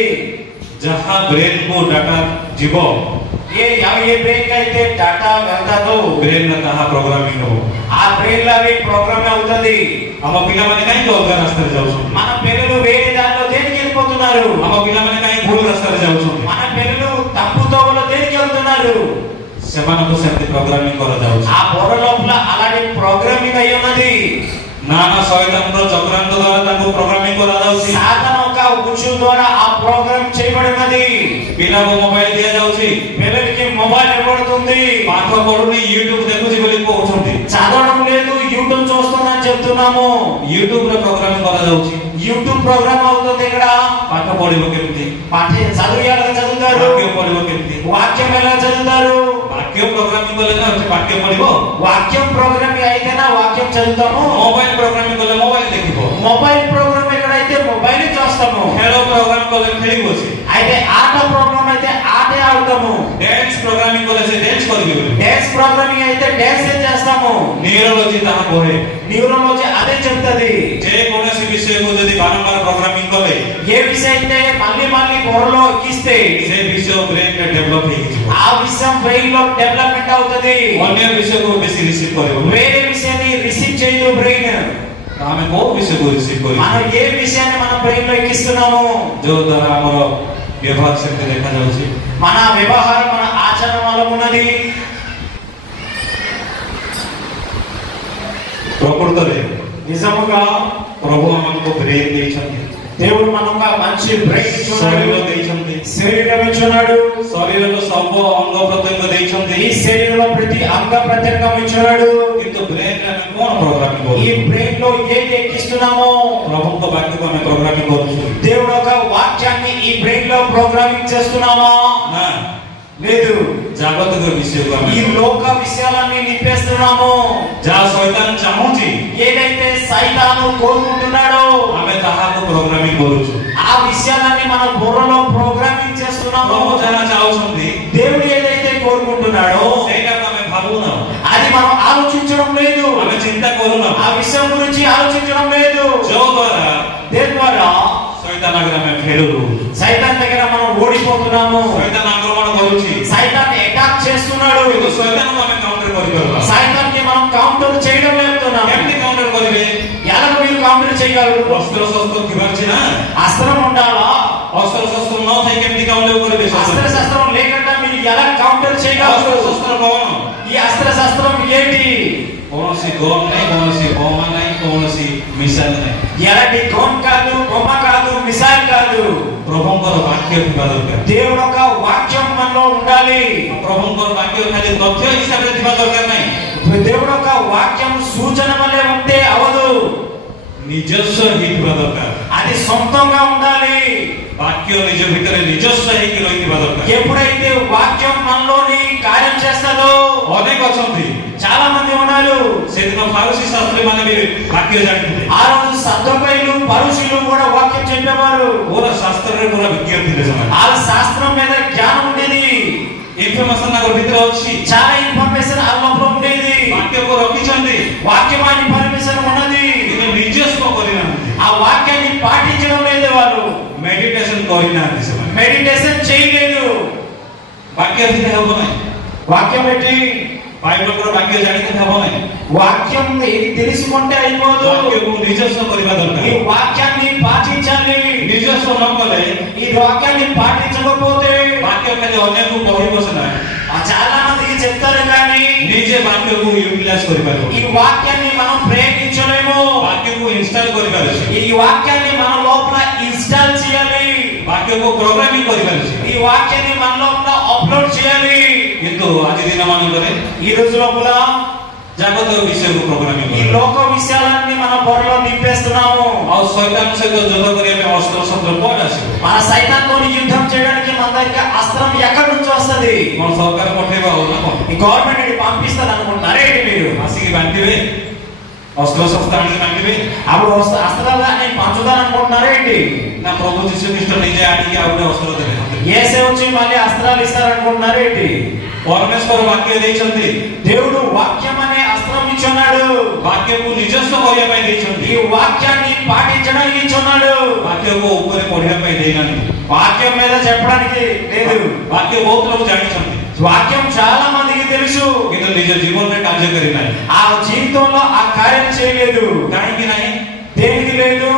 ଯାହା ବ୍ରେନକୁ ଡାଟା ଯିବ, ఏ బ్రెయిన్ అయితే డేటా వెళ్తాదో ବ୍ରେନରେ ତାହା ପ୍ରୋଗ୍ରାମିଂ ହବ। ఆ బ్రెయిన్ లో అవి ప్రోగ్రామ్ అవుతది। ଆମ ପିଲାମାନେ କାହିଁକି ଅଲଗା ରାସ୍ତାରେ ଯାଉଛନ୍ତି? మన పిల్లలు వేరే దారిలో దేనికి వెళ్ళిపోతున్నారు? ଆମ ପିଲାମାନେ କାହିଁକି ଭୁଲ ରାସ୍ତାରେ ଯାଉଛନ୍ତି? మన పిల్లలు తప్పు తోవలో దేనికి వెళ్తున్నారు? ସେମାନଙ୍କୁ ସେମିତି ପ୍ରୋଗ୍ରାମିଂ କରାଯାଉଛି। ఆ బుర్ర లోపల అలాంటి ప్రోగ్రామింగ్ అయి ఉన్నది। ନାନା ଶୈତାନର ଚକ୍ରାନ୍ତ ଦ୍ୱାରା ତାଙ୍କୁ ପ୍ରୋଗ୍ରାମିଂ କରାଯାଉଛି। సాధన ఒక ఉచ్చు ద్వారా ఆ ప్రోగ్రామ్ చేయబడినది। ପିଲାକୁ ମୋବାଇଲ ଦିଆଯାଉଛି, పిల్లలకి మొబైల్ ఇవ్వబడుతుంది। ପାଠ ପଢୁନି ୟୁଟ୍ୟୁବ ଦେଖୁଛି ବୋଲି କହୁଛନ୍ତି। చదవడం లేదు, యూట్యూబ్ చూస్తుందని చెప్తున్నాము। ୟୁଟ୍ୟୁବରେ ପ୍ରୋଗ୍ରାମିଂ କରାଯାଉଛି। యూట్యూబ్ ప్రోగ్రామ్ అవుతుంది। ఇక్కడ ପାଠ పଢିବ କେମିତି, పాఠ చదువు ఎలా చదువుతారు? ବାକ୍ୟ ପଢିବ କେମିତି, వాక్యం ఎలా చదువుతారు? ବାକ୍ୟ ପ୍ରୋଗ୍ରାମିଂ କଲେ ନା ବାକ୍ୟ ପଢିବ। వాక్యం ప్రోగ్రామ్ అయితేనా వాక్యం చదువుతాము। ମୋବାଇଲ ପ୍ରୋଗ୍ରାମିଂ କଲେ ମୋବାଇଲ ଦେଖିବ। మొబైల్ ప్రోగ్రామ్ ఎక్కడైతే మొబైల్ చూస్తాము। ଖେଳ ପ୍ରୋଗ୍ରାମ କଲେ ଖେଳିବ ସେ। అయితే ఆట ప్రోగ్రామ్ అయితే ఆటే ఆడతాము। ଡ୍ୟାନ୍ସ ପ୍ରୋଗ୍ରାମିଂ କଲେ ସେ ଡ୍ୟାନ୍ସ କରିବେ ବୋଲି। డాన్స్ ప్రోగ్రామింగ్ అయితే డాన్స్ చేస్తాము। ନ୍ୟୁରୋଲୋଜି ତାହା କହେ। న్యూరోలజీ అదే చెప్తది। ଯେକୌଣସି ବିଷୟକୁ ଯଦି ବାରମ୍ବାର ପ୍ରୋଗ୍ରାମିଂ କଲେ, ఏ విషయం అయితే మళ్ళీ మళ్ళీ బుర్రలో ఎక్కిస్తే ସେ ବିଷୟ ବ୍ରେନରେ ଡେଭଲପ ହେଇଯିବ। ఆ విషయం బ్రెయిన్ లో డెవలప్మెంట్ అవుతది। ଅନ୍ୟ ବିଷୟକୁ ବେଶୀ ରିସିଭ୍ କରିବ। వేరే విషయాన్ని రిసీవ్ చేయదు బ్రెయిన్। ଆମେ କୋଉ ବିଷୟକୁ ରିସିଭ୍ କରିବୁ? మనం ఏ విషయాన్ని మన బ్రెయిన్ లో ఎక్కిస్తున్నాము? ଯୋଉ ଦ୍ୱାରା ଆମର ବ୍ୟବହାର ସେମିତି ଦେଖାଯାଉଛି। మన వ్యవహారం మన ఆచరణ వల్ల ఉన్నది। ପ୍ରକୃତରେ నిజముగా ପ୍ରଭୁ ଆମକୁ ବ୍ରେନ୍ ଦେଇଛନ୍ତି, దేవుడు మనకు మంచి బ్రెయిన్ ఇచ్చాడు, ଶରୀର ଦେଇଛନ୍ତି, శరీరం ఇచ్చాడు, ଶରୀରର ସବୁ ଅଙ୍ଗ ପ୍ରତ୍ୟଙ୍ଗ ଦେଇଛନ୍ତି। ఈ శరీరంలో ప్రతి అంగ ప్రత్యేకం ఇచ్చాడు। କିନ୍ତୁ ବ୍ରେନରେ ଆମେ କଣ ପ୍ରୋଗ୍ରାମିଂ ఈ କରୁଛୁ? బ్రెయిన్ లో ఏది ఎక్కిస్తున్నామో ପ୍ରଭୁଙ୍କ ବାକ୍ୟକୁ ଆମେ ପ୍ରୋଗ୍ରାମିଂ କରୁଛୁ దేవుడు ఒక వాక్యాన్ని ఈ బ్రెయిన్ లో ప్రోగ్రామింగ్ చేస్తున్నామా? ନା లేదు। ଜାଗତିକ ବିଷୟକୁ ఈ ଆମେ లోక విషయాలన్నీ నింపేస్తున్నాము। ଯାହା ଶୈତାନ ଚାହୁଁଛି ఏదైతే సైతాను కోరుకుంటున్నాడో ଆମେ ତାହାକୁ ପ୍ରୋଗ୍ରାମିଂ କରୁଛୁ। ఆ విషయాలన్నీ మన బుర్రలో ప్రోగ్రామింగ్ చేస్తున్నాము। ପ୍ରଭୁ ଯାହା ଚାହୁଁଛନ୍ତି దేవుడు ఏదైతే కోరుకుంటున్నాడో ସେଇଟାକୁ ଆମେ ଭାବୁନାହୁଁ, అది మనం ఆలోచించడం లేదు। ଆମେ ଚିନ୍ତା କରୁନାହୁଁ। ఆ విషయం గురించి ఆలోచించడం లేదు। ଯୋଉ ଦ୍ୱାରା దేని ద్వారా? ଶୈତାନ ଆଗରେ ଆମେ ଫେଲ୍ ରହୁଛୁ। సైతాన్ దగ్గర మనం ఓడిపోతున్నాము। ଶୈତାନ ଆକ୍ରମଣ କରୁଛି, సైతాన్ అటాక్ చేస్తున్నాడు। କିନ୍ତୁ ଶୈତାନକୁ ଆମେ କାଉଣ୍ଟର କରିପାରିବା। సైతాన్ కి మనం కౌంటర్ చేయడం లేకున్నాము। କେମିତି କାଉଣ୍ଟର କରିବେ? ఎలా మీరు కౌంటర్ చేయగలరు? ଅସ୍ତ୍ର ଶସ୍ତ୍ର ଥିବାର ଅଛି ନା। అస్త్రం ఉండాలా? ଅସ୍ତ୍ର ଶସ୍ତ୍ର ନ ଥାଇ କେମିତି କାଉଣ୍ଟର କରିବେ? అస్త్ర శస్త్రం లేకుండా మీరు ఎలా కౌంటర్ ଅସ୍ତ୍ର చేయగలరు? ଶସ୍ତ୍ର କଣ? ఈ అస్త్ర శస్త్రం ఏంటి? କୌଣସି ଗନ୍ ନାହିଁ, କୌଣସି ବୋମା ନାହିଁ, କୌଣସି ମିସାଇଲ ନାହିଁ। ఎలాంటి గన్ కాదు, బొమ్మ కాదు, మిసైల్ కాదు। ପ୍ରଭୁଙ୍କର ବାକ୍ୟ ଥିବା ଦରକାର। దేవుడు ఒక వాక్యం మనలో ఉండాలి। ପ୍ରଭୁଙ୍କର ବାକ୍ୟ ଖାଲି ତଥ୍ୟ ହିସାବରେ ଥିବା ଦରକାର ନାହିଁ। దేవుడు ఒక వాక్యం సూచన వల్లే ఉంటే అవదు, ନିଜସ୍ୱ ହେଇଥିବା ଦରକାର। అది సొంతంగా ఉండాలి। ବାକ୍ୟ ନିଜ ଭିତରେ ନିଜସ୍ୱ ହେଇକି ରହିଥିବା ଦରକାର। ఎప్పుడైతే వాక్యం మనలోని కార్యం చేస్తుందో, ଅନେକ ଅଛନ୍ତି, చాలా మంది ఉన్నారు। ସେଦିନ ଫାରୁସୀ ଶାସ୍ତ୍ରୀ ମାନେ ବି ବାକ୍ୟ ଜାଣିଥିଲେ। ఆ రోజు సద్దపైలు పరుషులు కూడా వాక్యం చెప్పేవారు। ପୁରା ଶାସ୍ତ୍ରରେ ପୁରା ବିଜ୍ଞ ଥିଲେ ସେମାନେ। వాళ్ళ శాస్త్రం మీద జ్ఞానం ఉండేది। ଇନଫର୍ମେସନ ତାଙ୍କ ଭିତରେ ଅଛି। చాలా ఇన్ఫర్మేషన్ ఆ లోపల ఉండేది। ବାକ୍ୟକୁ ରଖିଛନ୍ତି, వాక్యం అని ఇన్ఫర్మేషన్ ఉన్నది। କିନ୍ତୁ ନିଜସ୍ୱ କରିନାହାନ୍ତି, ఆ వాక్యాన్ని పాటించడం లేదు। వాళ్ళు ମେଡିଟେସନ କରିନାହାନ୍ତି ସେମାନେ। మెడిటేషన్ చేయలేదు। ବାକ୍ୟ ଥିଲେ ହେବ ନାହିଁ। వాక్యం పెట్టి ବାଇବଲର ବାକ୍ୟ ଜାଣିଥିଲେ ହେବ ନାହିଁ। వాక్యం తెలుసుకుంటే అయిపోదు। ବାକ୍ୟକୁ ନିଜସ୍ୱ କରିବା ఈ ଦରକାର। వాక్యాన్ని పాటించాలి। ନିଜସ୍ୱ ନ କଲେ ఈ వాక్యాన్ని పాటించకపోతే ବାକ୍ୟ ଖାଲି ଅନ୍ୟକୁ କହିବ ସିନା, చాలా మందికి చెప్తారు కానీ ନିଜେ ବାକ୍ୟକୁ ୟୁଟିଲାଇଜ କରିପାରିବ। ఈ వాక్యాన్ని మనం ప్రయోగించలేము। ବାକ୍ୟକୁ ଇନଷ୍ଟାଲ କରିପାରୁଛି, ఈ వాక్యాన్ని మన లోపల ఇన్స్టాల్ చేయాలి। ବାକ୍ୟକୁ ପ୍ରୋଗ୍ରାମିଂ କରିପାରୁଛି। ఈ వాక్యాన్ని మన లోపల అప్లోడ్ చేయాలి। କିନ୍ତୁ ଆଜି ଦିନ ମାନଙ୍କରେ ఈ రోజు లోపల ଜାଗତିକ ବିଷୟକୁ ପ୍ରୋଗ୍ରାମିଂ ఈ లోక విషయాలన్నీ మన బుర్రలో నింపేస్తున్నాము. ଆଉ ଶୈତାନ ସହିତ ଯୁଦ୍ଧ କରିବା ପାଇଁ ଅସ୍ତ୍ର ଶସ୍ତ୍ର କୁଆଡେ ଆସିବ? మన సైతాన్తో యుద్ధం చేయడానికి మన దగ్గర అస్త్రం ఎక్కడి నుంచి వస్తది? మన ସରକାର ପଠେଇବା ଆଉ ନା କଣ? ఈ గవర్నమెంట్ ఇది పంపిస్తారు అనుకుంటున్నారే మీరు? ଆସିକି ବାଣ୍ଟିବେ, ଅସ୍ତ୍ର ଶସ୍ତ୍ର ଆଣିକି ବାଣ୍ଟିବେ అప్పుడు అస్త్రాలు అని పంచుతారు అనుకుంటున్నారేంటి? ନା ପ୍ରଭୁ ଯୀଶୁ ଖ୍ରୀଷ୍ଟ ନିଜେ ଆଣିକି ଆଉ ଗୋଟେ ଅସ୍ତ୍ର ଦେବେ? యేసే వచ్చి మళ్ళీ అస్త్రాలు ఇస్తారు అనుకుంటున్నారేంటి? ପରମେଶ୍ୱର ବାକ୍ୟ ଦେଇଛନ୍ତି, దేవుడు వాక్యం అనే అస్త్రం ఇచ్చున్నాడు. ବାକ୍ୟକୁ ନିଜସ୍ୱ କରିବା ପାଇଁ ଦେଇଛନ୍ତି, ఈ వాక్యాన్ని పాటించడానికి ఇచ్చున్నాడు. ବାକ୍ୟକୁ ଉପରେ ପଢିବା ପାଇଁ ଦେଇନାହାନ୍ତି। వాక్యం మీద చెప్పడానికి లేదు. ବାକ୍ୟ ବହୁତ ଲୋକ ଜାଣିଛନ୍ତି వాక్యం చాలా మందికి తెలుసు, କିନ୍ତୁ ନିଜ ଜୀବନରେ କାର୍ଯ୍ୟକାରୀ ନାହିଁ। ఆ జీవితంలో ఆ కార్యం చేయలేదు. କାହିଁକି ନାହିଁ? దేనికి లేదు?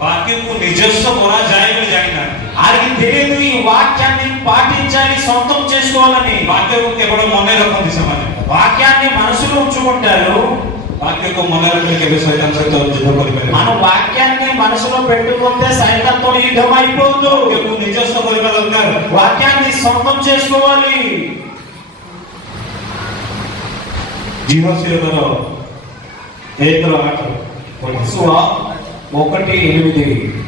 ବାକ୍ୟକୁ ନିଜସ୍ୱ କରାଯାଏ ବୋଲି ଜାଣିନାହାନ୍ତି। వారికి తెలియదు ఈ వాక్యాన్ని పాటించాలి, సొంతం చేసుకోవాలని. ବାକ୍ୟକୁ କେବଳ ମନେ ରଖନ୍ତି ସେମାନେ। వాక్యాన్ని మనసులో ఉంచుకుంటారు. ବାକ୍ୟକୁ ମନେ ରଖିଲେ କେବେ ଶୈତାନ ସହିତ ଯୁଦ୍ଧ କରିପାରିବେ? మన వాక్యాన్ని మనసులో పెట్టుకుంటే సైతాన్తో యుద్ధం అయిపోదు. ବାକ୍ୟକୁ ନିଜସ୍ୱ କରିବା ଦରକାର। వాక్యాన్ని సొంతం చేసుకోవాలి. జీవశీలతର 1:8 యెహోషువ 1:8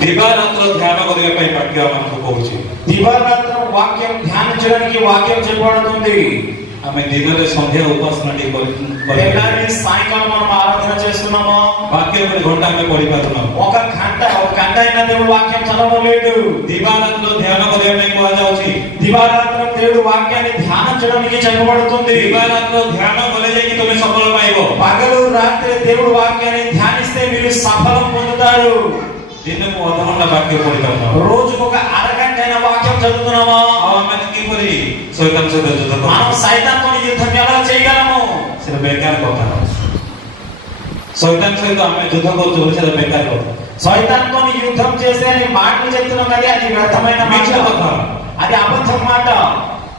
ଦିବାରାତ୍ର ଧ୍ୟାନ କରିବା ପାଇଁ ବାକ୍ୟ ଆମକୁ କହୁଛି। దివారాత్రం వాక్యం ధ్యానించడానికి వాక్యం చెప్పబడుతుంది. ଆମେ ଦିନରେ ସନ୍ଧ୍ୟା ଉପାସନାଟି తెల్లారి సాయంకాలం మనం ఆరాధన చేస్తున్నాము. ବାକ୍ୟ ଗୋଟେ ଘଣ୍ଟା ଆମେ ପଢି ପାରୁନାము। ఒక గంట అయినా దేవుడు వాక్యం చదవడం లేదు. ଦିବାରାତ୍ର ଧ୍ୟାନ କରିବା ପାଇଁ କୁହାଯାଉଛି। దివారాత్రం దేవుడు వాక్యాన్ని ధ్యానించడానికి చెప్పబడుతుంది. ଦିବାରାତ୍ର ଧ୍ୟାନ କଲେ ଯାଇକି ତୁମେ ସଫଳ ପାଇବ। పగలు రాత్రి దేవుడు వాక్యాన్ని ధ్యానిస్తే మీరు సఫలం పొందుతారు. ଦିନକୁ ଅଧଘଣ୍ଟା ବାକ୍ୟ ପଢି ପାରୁନାము। రోజుకు ఒక అరగంట అయినా వాక్యం చదువుతున్నామా? ଆଉ ଆମେ କିପରି ଶୈତାନ ସହିତ ଯୁଦ୍ଧ କରିବୁ? మనం సైతాన్తో యుద్ధం ఎలా చేయగలము? ସେଟା ବେକାର କଥା। ଶୈତାନ ସହିତ ଆମେ ଯୁଦ୍ଧ କରୁଛୁ ବୋଲି ସେଟା ବେକାର କଥା। సైతాన్తో యుద్ధం చేసే అని మాటలు చెప్తున్నాం కదా, అది వ్యర్థమైన మిథ్య మాట, କଥା। అది అబద్ధం మాట.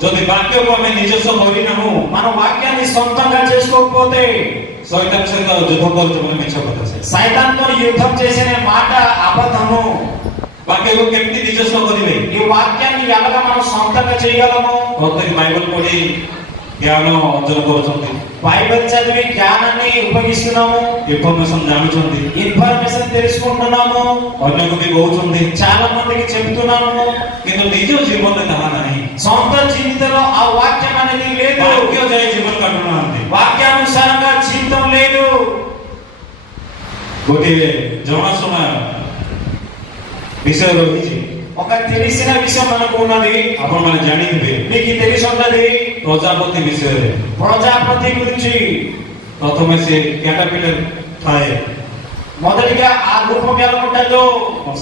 ଯଦି ବାକ୍ୟକୁ ଆମେ ନିଜସ୍ୱ କରିନାହୁଁ, మన వాక్యాన్ని సొంతంగా చేసుకోకపోతే ଶୈତାନ ସହିତ ଯୁଦ୍ଧ କରୁଛୁ ବୋଲି ମିଛ କଥା। సైతాన్తో యుద్ధం చేసే మాట అబద్ధము. ବାକ୍ୟକୁ କେମିତି ନିଜସ୍ୱ କରିବେ? ఈ వాక్యాన్ని ఎలాగా మనం సొంతంగా చేయగలము? ପ୍ରତ୍ୟେକ ବାଇବଲ ପଢି ଜ୍ଞାନ ଅର୍ଜନ କରୁଛନ୍ତି, బైబిల్ చదివి జ్ఞానాన్ని ఉపయోగిస్తున్నాము, ଇନଫର୍ମେସନ ଜାଣୁଛନ୍ତି, ఇన్ఫర్మేషన్ తెలుసుకుంటున్నాము, ଅନ୍ୟକୁ ବି କହୁଛନ୍ତି, చాలా మందికి చెప్తున్నాము. କିନ୍ତୁ ନିଜ ଜୀବନରେ ତାହା ନାହିଁ। సొంత జీవితంలో ఆ వాక్యం అనేది లేదు. ବାକ୍ୟ ଯାଇ ଜୀବନ କାଟୁନାହାନ୍ତି। వాక్యానుసారంగా జీవితం లేదు. ଗୋଟିଏ ଜଣାଶୁଣା ବିଷୟ ରହିଛି, ఒక తెలిసిన విషయం మనకు ఉన్నది, ଆପଣମାନେ ଜାଣିଥିବେ। మీకు తెలిసి ఉన్నది ପ୍ରଜାପତି ବିଷୟରେ। ప్రజాపతి గురించి. ପ୍ରଥମେ ସେ କ୍ୟାଟରପିଲର ଥାଏ, మొదటిగా ఆ రూపం ఎలా ఉంటుందో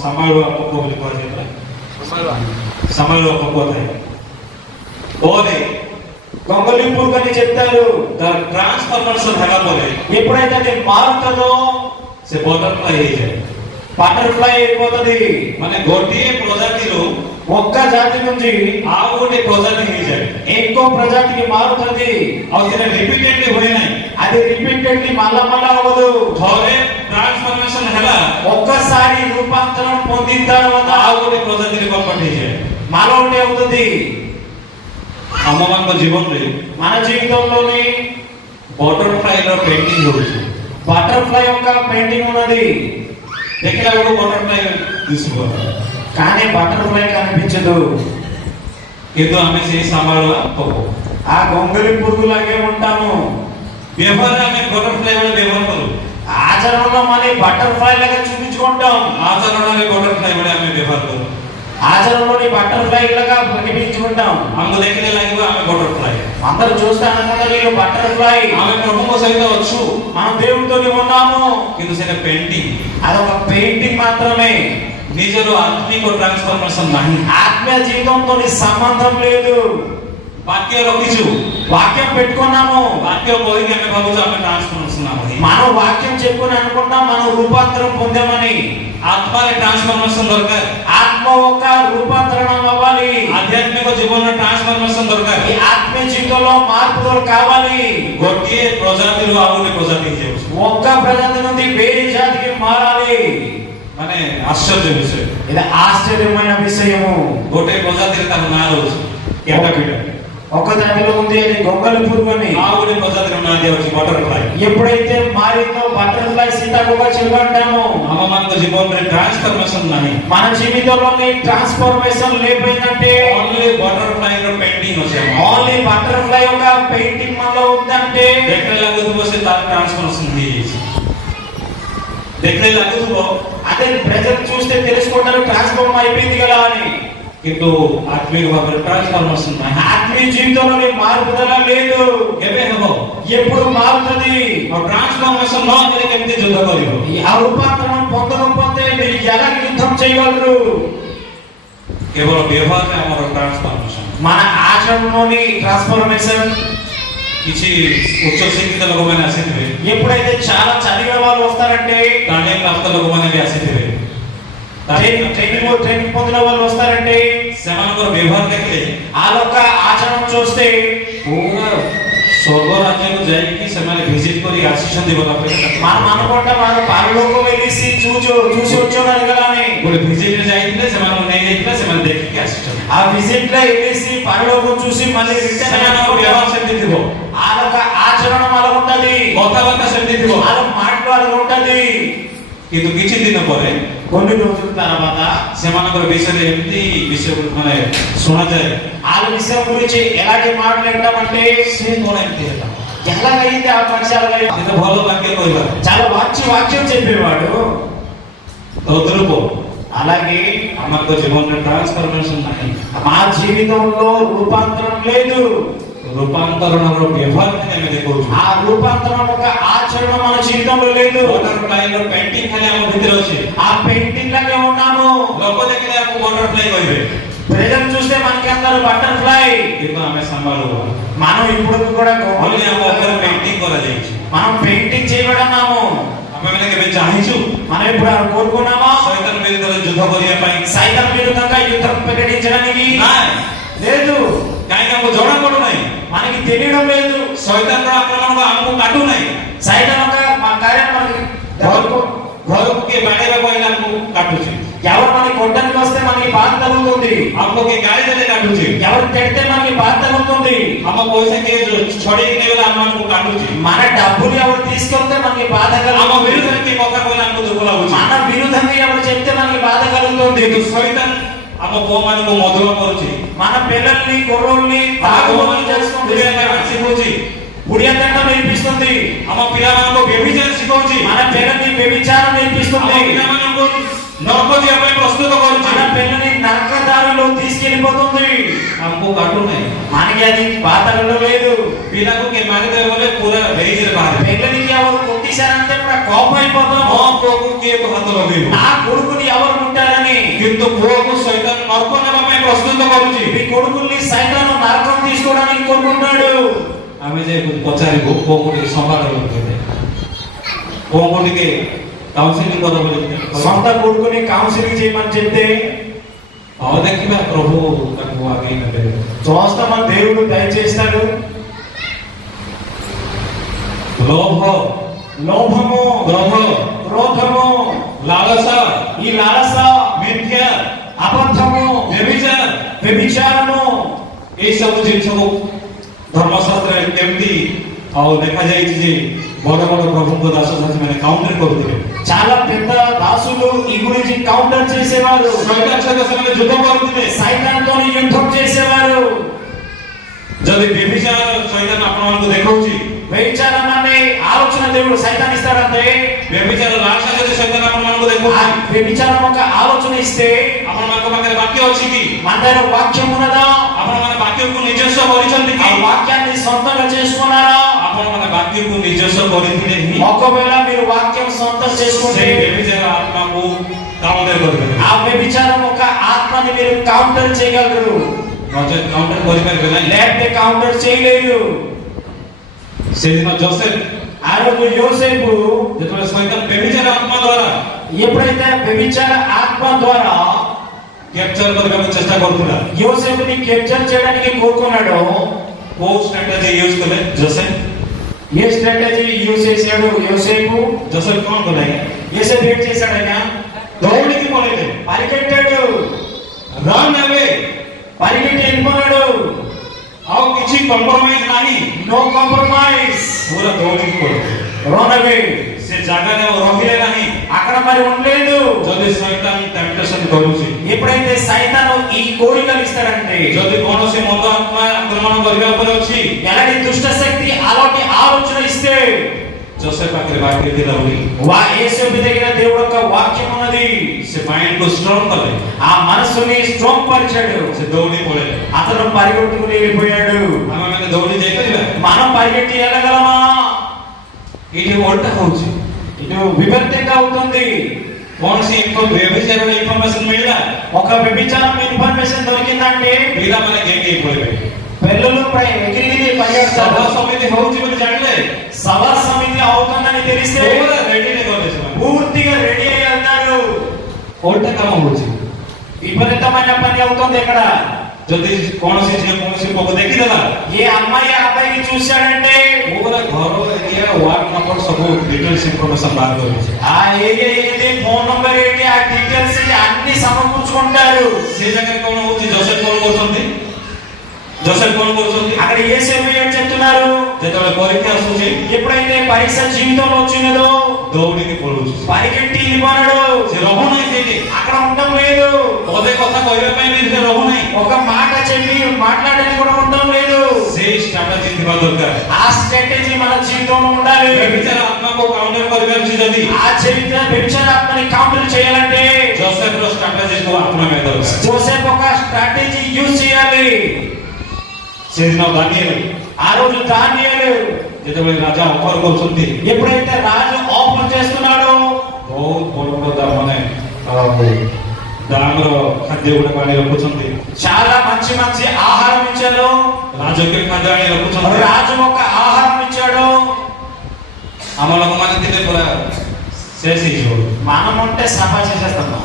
ସାମାଳୁଆ ପୋକ ବୋଲି କୁହାଯାଏ। ସାମାଳୁଆ ପୋକ ଥାଏ। ପରେ గొంగళి పురుగు అని చెప్తారు. ତାର ଟ୍ରାନ୍ସଫର୍ମେସନ ହେଲା ପରେ ఎప్పుడైతే అది మారుతుందో ସେ ବଟରଫ୍ଲାଏ ହେଇଯାଏ। బటర్ఫ్లై అయిపోతుంది. ମାନେ ଗୋଟିଏ ପ୍ରଜାତିରୁ ఒక్క జాతి నుంచి ଆଉ ଗୋଟେ ପ୍ରଜାତି ହେଇଯାଏ। ఇంకో ప్రజాతికి మారుతుంది. ଆଉ ସେଟା ରିପିଟେଡଲି ହୁଏ ନାହିଁ। అది రిపీటెడ్లీ మళ్ళా అవ్వదు. ଥରେ ଟ୍ରାନ୍ସଫର୍ମେସନ ହେଲା, ఒక్కసారి రూపాంతరం పొందిన తర్వాత ଆଉ ଗୋଟେ ପ୍ରଜାତିରେ କన్ଭର୍ଟ ହେଇଯାଏ। మరొకటి అవుతుంది. ଆମମାନଙ୍କ ଜୀବନରେ మన జీవితంలోని ବଟରଫ୍ଲାଏର ପେଣ୍ଟିଂ ହଉଛି। బటర్ఫ్లై యొక్క పెయింటింగ్ ఉన్నది. ଦେଖିଲା ବେଳକୁ ବଟରଫ୍ଲାଏ ଦିଶିବ, కానీ బటర్ఫ్లై కనిపించదు. କିନ୍ତୁ ଆମେ ସେଇ ସାମାଳୁଆ ପୋକ। ఆ గొంగళి పురుగులాగే ఉంటాము. ବ୍ୟବହାରରେ ଆମେ ବଟରଫ୍ଲାଏ ଭଳି ବ୍ୟବହାର କରୁ, ఆచరణలో మరి బటర్ఫ్లై లాగా చూపించుకుంటాం. ଆଚରଣରେ ବଟରଫ୍ଲାଏ ଭଳି ଆମେ ବ୍ୟବହାର କରୁ। ఆచరణలోని బటర్ఫ్లై లాగా ప్రతిబింబించుకుంటాం. ଆମକୁ ଦେଖିଲେ ଲାଗିବ ଆମେ ବଟରଫ୍ଲାଏ। అందరూ చూస్తే అనుకుంటారు వీళ్ళు బటర్ఫ్లై, ଆମେ ପ୍ରଭୁଙ୍କ ସହିତ ଅଛୁ, మనం దేవుడితో ఉన్నాము. କିନ୍ତୁ ସେଟା ପେଣ୍ଟିଂ। అదొక పెయింటింగ్ మాత్రమే. ନିଜର ଆତ୍ମିକ ଟ୍ରାନ୍ସଫର୍ମେସନ ନାହିଁ। ఆత్మీయ జీవితంతో సంబంధం లేదు. ବାକ୍ୟ ରଖିଛୁ, వాక్యం పెట్టుకున్నాము, ବାକ୍ୟ କହିକି ଆମେ ଭାବୁଛୁ ଆମେ ଟ୍ରାନ୍ସଫର୍ମେସନ మనం వాక్యం చెప్పుకొని అనుకుంటాం మనం రూపాంతరం పొందామని. आत्माले ट्रांसफॉर्मेशन दरकार, ఆత్మ ఒక రూపాంతరం అవ్వాలి. आध्यात्मिक जीवन में ट्रांसफॉर्मेशन दरकार. ఈ ఆత్మీయ జీవితంలో మార్పులు కావాలి. गोटे प्रजाति रो आउटे प्रजाति के ఒక్క ప్రజాతి నుండి వేరే జాతికి మారాలి. माने आश्चर्य विषय. ఇది ఆశ్చర్యమైన విషయము. गोटे प्रजाति रे तार ना रोज कैटरपिलर, ఒక దానిలో ఉంది అది గొంగళ పురుగు అని. आउटे प्रजाति रो ना दे వచ్చి बटरफ्लाई. ఎప్పుడైతే మారితో బటర్ఫ్లై సీతాకోక చిలుక అంటామో हम मन को जीवन में ट्रांसफॉर्मेशन नहीं, మన జీవితంలోని ట్రాన్స్ఫర్మేషన్ లేకపోయిందంటే ओनली बटरफ्लाई रो पेंटिंग होছে. ఓన్లీ బటర్ఫ్లై ఒక పెయింటింగ్ మనలో ఉందంటే देखने लागो तो से तार ट्रांसफॉर्मेशन दी देखने लागो तो అదే ప్రజలు చూస్తే తెలుసుకుంటారు ట్రాన్స్ఫార్మ్ అయిపోయింది కదా అని. किंतु आत्मिक भाव में ट्रांसफॉर्मेशन नहीं. ఆత్మీయ జీవితంలో మార్పుదల లేదు. केबे हबो ఎప్పుడు మారుతుంది? और ट्रांसफॉर्मेशन न करे केमते युद्ध करिवो. ఈ రూపాంతరం పొందకపోతే మీరు ఎలా యుద్ధం చేయగలరు? केवल व्यवहार में हमारा ट्रांसफॉर्मेशन. మన ఆచరణలోని ట్రాన్స్ఫర్మేషన్. किसी उच्च शिक्षित लोग मैंने आसीथिबे, ఎప్పుడైతే చాలా చదివిన వాళ్ళు వస్తారంటే तालीम प्राप्त लोग मैंने भी आसीथिबे. ట్రైనింగ్ పొందిన వాళ్ళు వస్తారంటే सेमानकर व्यवहार देखले ఆలోక ఆచరణ చూస్తే पूरा स्वर्ग राज्य को जाई कि सेमाने विजिट करी आशीषण देवला पे మనం అనుకుంటా మనం పరలోకం వెళ్ళేసి చూసి వచ్చారు కదాని. गोटे विजिट में जाइथिले सेमाने नहीं जाइथिले सेमाने देखि के आशीषण ఆ విజిట్ లో వెళ్ళేసి పరలోకం చూసి మళ్ళీ రిటర్న్ सेमानकर व्यवहार से दिथिबो, ఆలోక ఆచరణ అలా ఉంటది. कथाबार्ता से दिथिबो. అలా మాటలు అలా ఉంటది. किंतु किछि दिन परे కొన్ని రోజుల తర్వాత सेमानकर विषय एमती विषय माने सुना जाए వాళ్ళ విషయం గురించి ఎలాంటి మాట్లాడతామంటే से कोन एमती हला ఎలాగైతే ఆ పక్షాలుగా ये तो भलो वाक्य कहबा చాలా వాక్యం చెప్పేవాడు. तद्रूप అలాగే हमको जीवन में ट्रांसफॉर्मेशन नहीं, మా జీవితంలో రూపాంతరం లేదు. रूपांतरण रो व्यवहार में हमें देखो ఆ రూపాంతరం ఒక ఆచరణ మన జీవితంలో లేదు. बटरफ्लाई रो पेंटिंग खाली हम भीतर अछि. ఆ పెయింటింగ్ లాగే ఉన్నాము. लोग देखले आपको बटरफ्लाई कहबे, ప్రజలు చూస్తే మనకి అందరూ బటర్ఫ్లై. किंतु हमें संभालो మనం ఇప్పుడు కూడా ओनली हम ऊपर पेंटिंग करा जाई. మనం పెయింటింగ్ చేయబడన్నాము. हमें मैंने केबे चाहिछु మనం ఇప్పుడు కోరుకున్నామా शैतान विरुद्ध युद्ध करिया पई సైతం విరుద్ధంగా యుద్ధం ప్రకటించడానికి? नहीं, లేదు. काहे हमको जणा पडो नहीं. మనకి తెలియడం లేదు. शैतान रो आक्रमण को हमको काटू नहीं. సైతం ఒక మా కార్యం మనకి घर के बाड़ेबा पहिले हमको काटू छी. ఎవరు మనకి కొట్టడానికి వస్తే మనకి బాధ తగులుతుంది. हमको के गाड़ी देले काटू छी. ఎవరు తిడితే మనకి బాధ తగులుతుంది. हम पैसा के जो छोड़े के नेला हमको काटू छी. మన డబ్బులు ఎవరు తీసుకెళ్తే మనకి బాధ हम కలుగుతుంది. विरुद्ध के मौका कोला हमको दुख लागू छी. మన విరుద్ధంగా ఎవరు చెప్తే మనకి బాధ కలుగుతుంది. किंतु शैतान हम पुଅ ମାନଙ୍କୁ ମଧୁର କରୁଛି. మన పిల్లల్ని కుర్రోల్ని తాగుబోతులు చేసుకుంటూ ଶିଖଉଛି. పుడియతంగా నేర్పిస్తుంది. ଆମ ପିଲାମାନଙ୍କୁ ବ୍ୟଭିଚାର ଶିଖଉଛି. మన పిల్లల్ని వ్యభిచారం ଆମ నేర్పిస్తుంది. ପିଲାମାନଙ୍କୁ ନରକ ଯିବା ପାଇଁ ପ୍ରସ୍ତୁତ କରୁଛି. మన పిల్లల్ని నరకదారిలో తీసుకెళ్లిపోతుంది. ଆମକୁ କାଟୁ ନାହିଁ. మనకి అది బాధ లేదు. ପିଲାକୁ କିଏ ମାରିଦେବେ ବୋଲେ ପୁରା ରେଇଜରେ ବାହାରେ. పిల్లలకి ఎవరు కొట్టిశారంటే కూడా కోపం అయిపోతాం. ମୋ ପୁଅକୁ କିଏ ହାତ ଲଗେଇବ. నా కొడుకుని ఎవరు ఉంటారని. କିନ୍ତୁ ପୁଅକୁ ଶୈତାନ ନରକ ନେବା ପାଇଁ ପ୍ରସ୍ତୁତ କରୁଛି. ఈ కొడుకుల్ని సైతాను నరకం తీసుకోవడానికి కోరుకుంటాడు. ଆମେ ଯେ ପଚାରିବୁ ପୁଅକୁ ଟିକେ ସମ୍ବାଦ ଲଗେଇବେ, ପୁଅକୁ ଟିକେ କାଉନ୍ସିଲିଂ କର ବୋଲି సొంత కొడుకుని కౌన్సిలింగ్ చేయమని చెప్తే ଆଉ ଦେଖିବା ପ୍ରଭୁ ତାକୁ ଆଗେଇ ନେବେ. చూస్తామని దేవుడు దయచేస్తాడు. ଲୋଭ, లోభము, କ୍ରୋଧ, క్రోధము, ଲାଳସା, ఈ లాలస, ମିଥ୍ୟା, అబద్ధము, ବ୍ୟଭିଚାର, వ్యభిచారము এই ସବୁ ଜିନିଷକୁ ଧର୍ମଶାସ୍ତ୍ରରେ କେମିତି ଆଉ ଦେଖାଯାଇଛି ଯେ ବଡ ବଡ ପ୍ରଭୁଙ୍କ ଦାସ ଦାସୀ ମାନେ କାଉଣ୍ଟର କରୁଥିଲେ. చాలా పెద్ద దాసులు ఈ గురించి కౌంటర్ చేసేవారు. ଶୈତାନ ସହିତ ସେମାନେ ଯୁଦ୍ଧ କରୁଥିଲେ. సైతాన్తో యుద్ధం చేసేవారు. ଯଦି ବ୍ୟଭିଚାର ଶୈତାନ ଆପଣମାନଙ୍କୁ ଦେଖଉଛି, వ్యభిచారం అనే ఆలోచన దేవుడు సైతాన్ ఇస్తాడంటే ବ୍ୟଭିଚାର ଲାଳସା ଯଦି ଶୈତାନ ଆପଣମାନଙ୍କୁ ఆ ଦେଖଉଛି, వ్యభిచారం ఒక ఆలోచన ఇస్తే ଆପଣମାନଙ୍କ ପାଖରେ ବାକ୍ୟ ଅଛି କି? మన దగ్గర వాక్యం ఉన్నదా? ଆପଣମାନେ ବାକ୍ୟକୁ ନିଜସ୍ୱ କରିଛନ୍ତି ఆ କି? వాక్యాన్ని సొంతంగా చేసుకున్నారా? ଆପଣମାନେ ବାକ୍ୟକୁ ନିଜସ୍ୱ କରିଥିଲେ ହିଁ ఒకవేళ మీరు వాక్యం సొంతం చేసుకుంటే ସେଇ ବ୍ୟଭିଚାର ଆତ୍ମାକୁ କାଉଣ୍ଟର କରିଦେବେ. ఆ వ్యభిచారం ఒక ఆత్మని మీరు కౌంటర్ చేయగలరు. ନଚେତ କାଉଣ୍ଟର କରିପାରିବେ ନାହିଁ. లేకపోతే కౌంటర్ చేయలేరు. ସେଦିନ ଜୋସେଫ ఆ రోజు యోసేపు ଯେତେବେଳେ ଶୈତାନ ବ୍ୟଭିଚାର ଆତ୍ମା ଦ୍ୱାରା ఎప్పుడైతే వ్యభిచార ఆత్మ ద్వారా କ୍ୟାପଚର କରିବାକୁ ଚେଷ୍ଟା କରୁଥିଲା, యోసేపుని క్యాప్చర్ చేయడానికి కోరుకున్నాడు. କୋଉ ଷ୍ଟ୍ରାଟେଜି ୟୁଜ କଲେ ଜୋସେଫ? ఏ స్ట్రాటజీ యూజ్ చేశాడు యోసేపు? ଜୋସେଫ କଣ କଲେ? యోసేపు ఏం చేశాడు? ఆయన ଦୌଡ଼ିକି ପଳେଇଲେ, పరిగెట్టాడు, ରନ୍ అవే, పరిగెట్టి వెళ్ళిపోయాడు. ଆଉ କିଛି କମ୍ପ୍ରମାଇଜ ନାହିଁ, నో కాంప్రమైజ్, ପୁରା ଦୌଡ଼ିକି ପଳେଇଲେ। Run away. ସେ ଜାଗାରେ ଆଉ ରହିଲେ ନାହିଁ। అక్కడ మరి ఉండలేదు. ଯଦି ଶୈତାନ ଟେମ୍ପଟେସନ କରୁଛି, ఎప్పుడైతే సైతాను ఈ కోరికలు ఇస్తాడంటే, ଯଦି କୌଣସି ମନ୍ଦ ଆତ୍ମା ଆକ୍ରମଣ କରିବା ଉପରେ ଅଛି, ఎలాంటి దుష్ట శక్తి అలాంటి ఆలోచన ఇస్తే, ଜୋସେଫ ପାଖରେ ବାକ୍ୟ ଥିଲା ବୋଲି యేసేపు దగ్గర దేవుడి యొక్క వాక్యం ఉన్నది. ସେ ମାଇଣ୍ଡକୁ ଷ୍ଟ୍ରଙ୍ଗ କଲେ, ఆ మనసుని స్ట్రాంగ్ పరిచాడు. ସେ ଦୌଡ଼ି ପଳେଇଲେ। అతను పరిగెట్టుకుని వెళ్ళిపోయాడు. ଆମେମାନେ ଦୌଡ଼ି ଯାଇପାରିବା? మనం పరిగెట్టి వెళ్ళగలమా? ଏଇଠି ଓଲଟା ହଉଛି। ఇటు విపరీతంగా అవుతుంది. କୌଣସି ବ୍ୟଭିଚାରର ଇନଫର୍ମେସନ ମିଳିଲା, ఒక వ్యభిచారం ఇన్ఫర్మేషన్ దొరికిందంటే ପିଲାମାନେ ଗେଙ୍ଗି ହେଇ ପଳେଇବେ। పిల్లలు ఎగిరి ସଭା పరిగెడతారు. ସମିତି ହଉଛି ବୋଲି ଜାଣିଲେ సభా సమితి అవుతుందని తెలిస్తే ପୁରା ରେଡିରେ ଗଲେ ସେମାନେ। పూర్తిగా రెడీ అయి వెళ్తారు. ଓଲଟା କାମ ହଉଛି। విపరీతమైన పని అవుతుంది ఇక్కడ. ଯଦି କୌଣସି ଝିଅ କୌଣସି ପୁଅକୁ ଦେଖିଦେଲା, ఏ అమ్మాయి అబ్బాయిని చూశాడంటే ପୁରା ଘର ଏରିଆ ୱାର୍ଡ ନମ୍ବର ସବୁ ଡିଟେଲ୍ସ ଇନଫର୍ମେସନ ବାହାର କରୁଛି। ఆ ఏరియా ఏంటి, ఫోన్ నంబర్ ఏంటి, ఆ డీటెయిల్స్ అన్ని సమకూర్చుకుంటారు. ସେ ଜାଗାରେ କଣ ହଉଛି? ଜୋସେଫ କଣ କରୁଛନ୍ତି? జోసెఫ్ কোন করছండి? అక్కడ యేసేపు ఏం చెప్తున్నారు? ଯେତେବେଳେ ପରୀକ୍ଷା ଆସୁଛି, ఎప్పుడైతే పరీక్ష జీవితంలో వచ్చినదో ଦୌଡ଼ିକି ପଳଉଛି। పరిగెట్టి వెళ్ళిపోయాడు. ସେ ରହୁନାହିଁ ସେଇଠି, అక్కడ ఉండడం లేదు. ପଦେ କଥା କହିବା ପାଇଁ ବି ସେ ରହୁନାହିଁ। ఒక మాట చెప్పి మాట్లాడడానికి కూడా ఉండడం లేదు. ସେଇ ଷ୍ଟ୍ରାଟେଜି ଥିବା ଦରକାର। ఆ స్ట్రాటజీ మన జీవితంలో ఉండాలి. వ్యభిచార ఆత్మకు కౌంటర్ କରିବାର ଅଛି ଯଦି, ఆ వ్యభిచార ఆత్మని కౌంటర్ చేయాలంటే జోసెఫ్ ର ଷ୍ଟ୍ରାଟେଜି କୁ ଆପଣେଇବା ଦରକାର। జోసెఫ్ ఒక స్ట్రాటజీ యూజ్ చేయాలి. ସେଦିନ ଦାନିଏଲ, ఆ రోజు దానియేలు ଯେତେବେଳେ ରାଜା ଅଫର କରୁଛନ୍ତି, ఎప్పుడైతే రాజు ఆఫర్ చేస్తున్నాడో ବହୁତ ବଡ ବଡ ମାନେ ଦାମର ଖାଦ୍ୟ ଗୁଡାକ ଆଣି ରଖୁଛନ୍ତି, చాలా మంచి మంచి ఆహారం ఇచ్చాడు. ରାଜକୀୟ ଖାଦ୍ୟ ଆଣି ରଖୁଛନ୍ତି। రాజు ఒక ఆహారం ఇచ్చాడు. ଆମ ଲୋକମାନେ ଥିଲେ ପୁରା ଶେଷ ହେଇଯିବ। మనం ఉంటే సఫా చేసేస్తాం.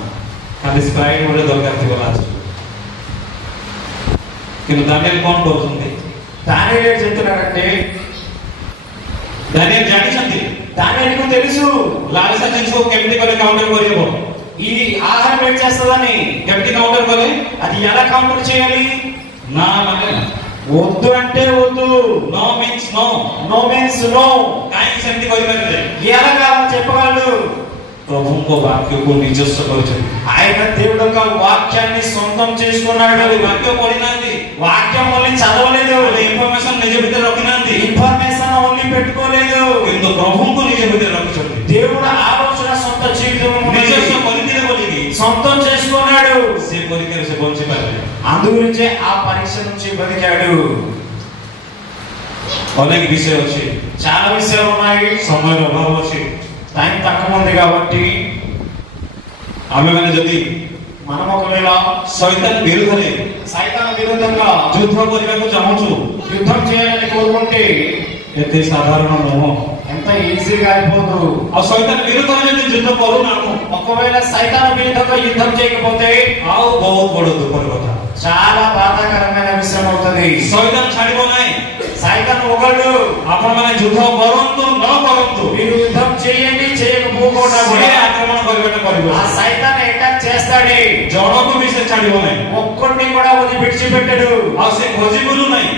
ଖାଲି ସ୍ପ୍ରାଇଟ୍ ଗୋଟେ ଦରକାର ଥିବ ଲାଷ୍ଟ। କିନ୍ତୁ ଦାନିଏଲ କଣ କରୁଛନ୍ତି? దానియేలు ఏం చెప్తున్నాడంటే, ଦାନିଏଲ ଜାଣିଛନ୍ତି దానియేలుకు తెలుసు ଲାଲସା ଜିନିଷକୁ କେମିତି କଲେ କାଉଣ୍ଟର କରିହେବ, ఈ ఆహారం ఏం చేస్తుందని. କେମିତି କାଉଣ୍ଟର କଲେ? అది ఎలా కౌంటర్ చేయాలి? ନା ମାନେ వద్దు అంటే వద్దు, no means no. No means no. କାହିଁକି ସେମିତି କରିପାରିଲେ? ఎలాగా చెప్పగలడు? ପ୍ରଭୁଙ୍କ ବାକ୍ୟକୁ ନିଜସ୍ୱ କରିଛନ୍ତି। ఆయన దేవుడు యొక్క వాక్యాన్ని సొంతం చేసుకున్నాడు. ବାକ୍ୟ ପଢିନାହାନ୍ତି, వాక్యం ఓన్లీ చదవలేదు, ଇନଫର୍ମେସନ ନିଜ ଭିତରେ ରଖିନାହାନ୍ତି, ఇన్ఫర్మేషన్ ఓన్లీ పెట్టుకోలేదు. କିନ୍ତୁ ପ୍ରଭୁଙ୍କୁ ନିଜ ଭିତରେ ରଖିଛନ୍ତି। దేవుడు ఆలోచన సొంత జీవితంలో ନିଜସ୍ୱ କରିଥିଲେ ବୋଲିକି సొంతం చేసుకున్నాడు. ସେ ପରୀକ୍ଷାରେ ସେ ବଞ୍ଚି ପାରିଲେ। అందుగురించే ఆ పరీక్ష నుంచి బతికాడు. ଅନେକ ବିଷୟ ଅଛି, చాలా విషయాలు ఉన్నాయి. ସମୟର ଅଭାବ ଅଛି। టైం తక్కువ ఉంది కాబట్టి ଆମେମାନେ ଯଦି మనం ఒకవేళ ଶୈତାନ ବିରୁଦ୍ଧରେ సైతాన్ విరుద్ధంగా ଯୁଦ୍ଧ କରିବାକୁ ଚାହୁଁଛୁ, యుద్ధం చేయాలని కోరుకుంటే ଏତେ ସାଧାରଣ ନୁହଁ। ఎంత ఈజీగా అయిపోదు. ଆଉ ଶୈତାନ ବିରୁଦ୍ଧରେ ଯଦି ଯୁଦ୍ଧ କରୁନାହୁଁ, ఒకవేళ సైతాన్ విరుద్ధంగా యుద్ధం చేయకపోతే ଆଉ ବହୁତ ବଡ ଦୁଃଖର କଥା। చాలా బాధాకరమైన విషయం అవుతుంది. ଶୈତାନ ଛାଡ଼ିବ ନାହିଁ। సైతాన్ ఒకడు ଆପଣମାନେ ଯୁଦ୍ଧ କରନ୍ତୁ ନ କରନ୍ତୁ, మీరు యుద్ధం చేయండి చేయకపోకుండా ସେ కూడా ଆକ୍ରମଣ କରିବାଟା କରିବ। ఆ సైతాన్ అటాక్ చేస్తాడే. ଜଣକୁ ବି ସେ ଛାଡ଼ିବ ନାହିଁ। ఒక్కడిని కూడా వదిలి విడిచిపెట్టడు. ଆଉ ସେ ଖୋଜି ବୁଲୁ ନାହିଁ,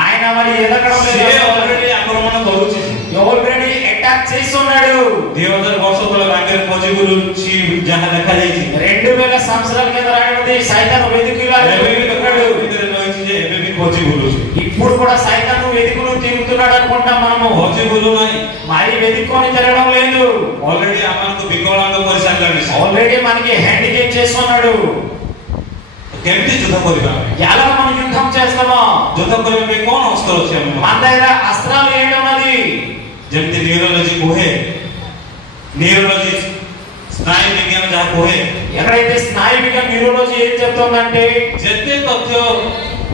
ఆయన మరి ఎదగడం ସେ లేదు. ଅଲରେଡି ଆକ୍ରମଣ କରୁଛି। ఆల్రెడీ అటాక్ చేస్తున్నాడు. 2000 ବର୍ଷ ତଳେ ବାଙ୍ଗରେ ଖୋଜି ବୁଲୁଛି ଯାହା ଦେଖାଯାଇଛି। 2000 సంవత్సరాల కింద రాయబడింది సైతాన్ వెతుకులా ଏବେ ବି తిరుగుతున్నాడు. ଭିତରେ ରହିଛି ଯେ ଏବେ ବି ଖୋଜି ବୁଲୁଛି। ఇప్పుడు కూడా సైతాన్ వెతుకులు తిరుగుతున్నాడు అనుకుంటాం మనము. ଖୋଜି ବୁଲୁ ନାହିଁ, మరి వెతుక్కొని తిరగడం లేదు. ଅଲରେଡି ଆମମାନଙ୍କୁ ବିକଳାଙ୍ଗ କରିସାରିଲାଣି। ఆల్రెడీ మనకి హ్యాండిక్యాప్ చేస్తున్నాడు. କେମିତି ଯୁଦ୍ଧ କରିବା? ఎలా మనం యుద్ధం చేస్తామో? ଯୁଦ୍ଧ କରିବା ପାଇଁ କଣ ଅସ୍ତ୍ର ଅଛି ଆମ మన దగ్గర అస్త్రాలు ఏంటన్నది ଯେମିତି ନ୍ୟୁରୋଲୋଜି କୁହେ, ନ୍ୟୁରୋଲୋଜି ସ୍ନାୟୁ ବିଜ୍ଞାନ ଯାହା କୁହେ, ఎక్కడైతే స్నాయు విజ్ఞాన న్యూరోలజీ ఏం చెప్తుందంటే, ଯେତେ తథ్ୟ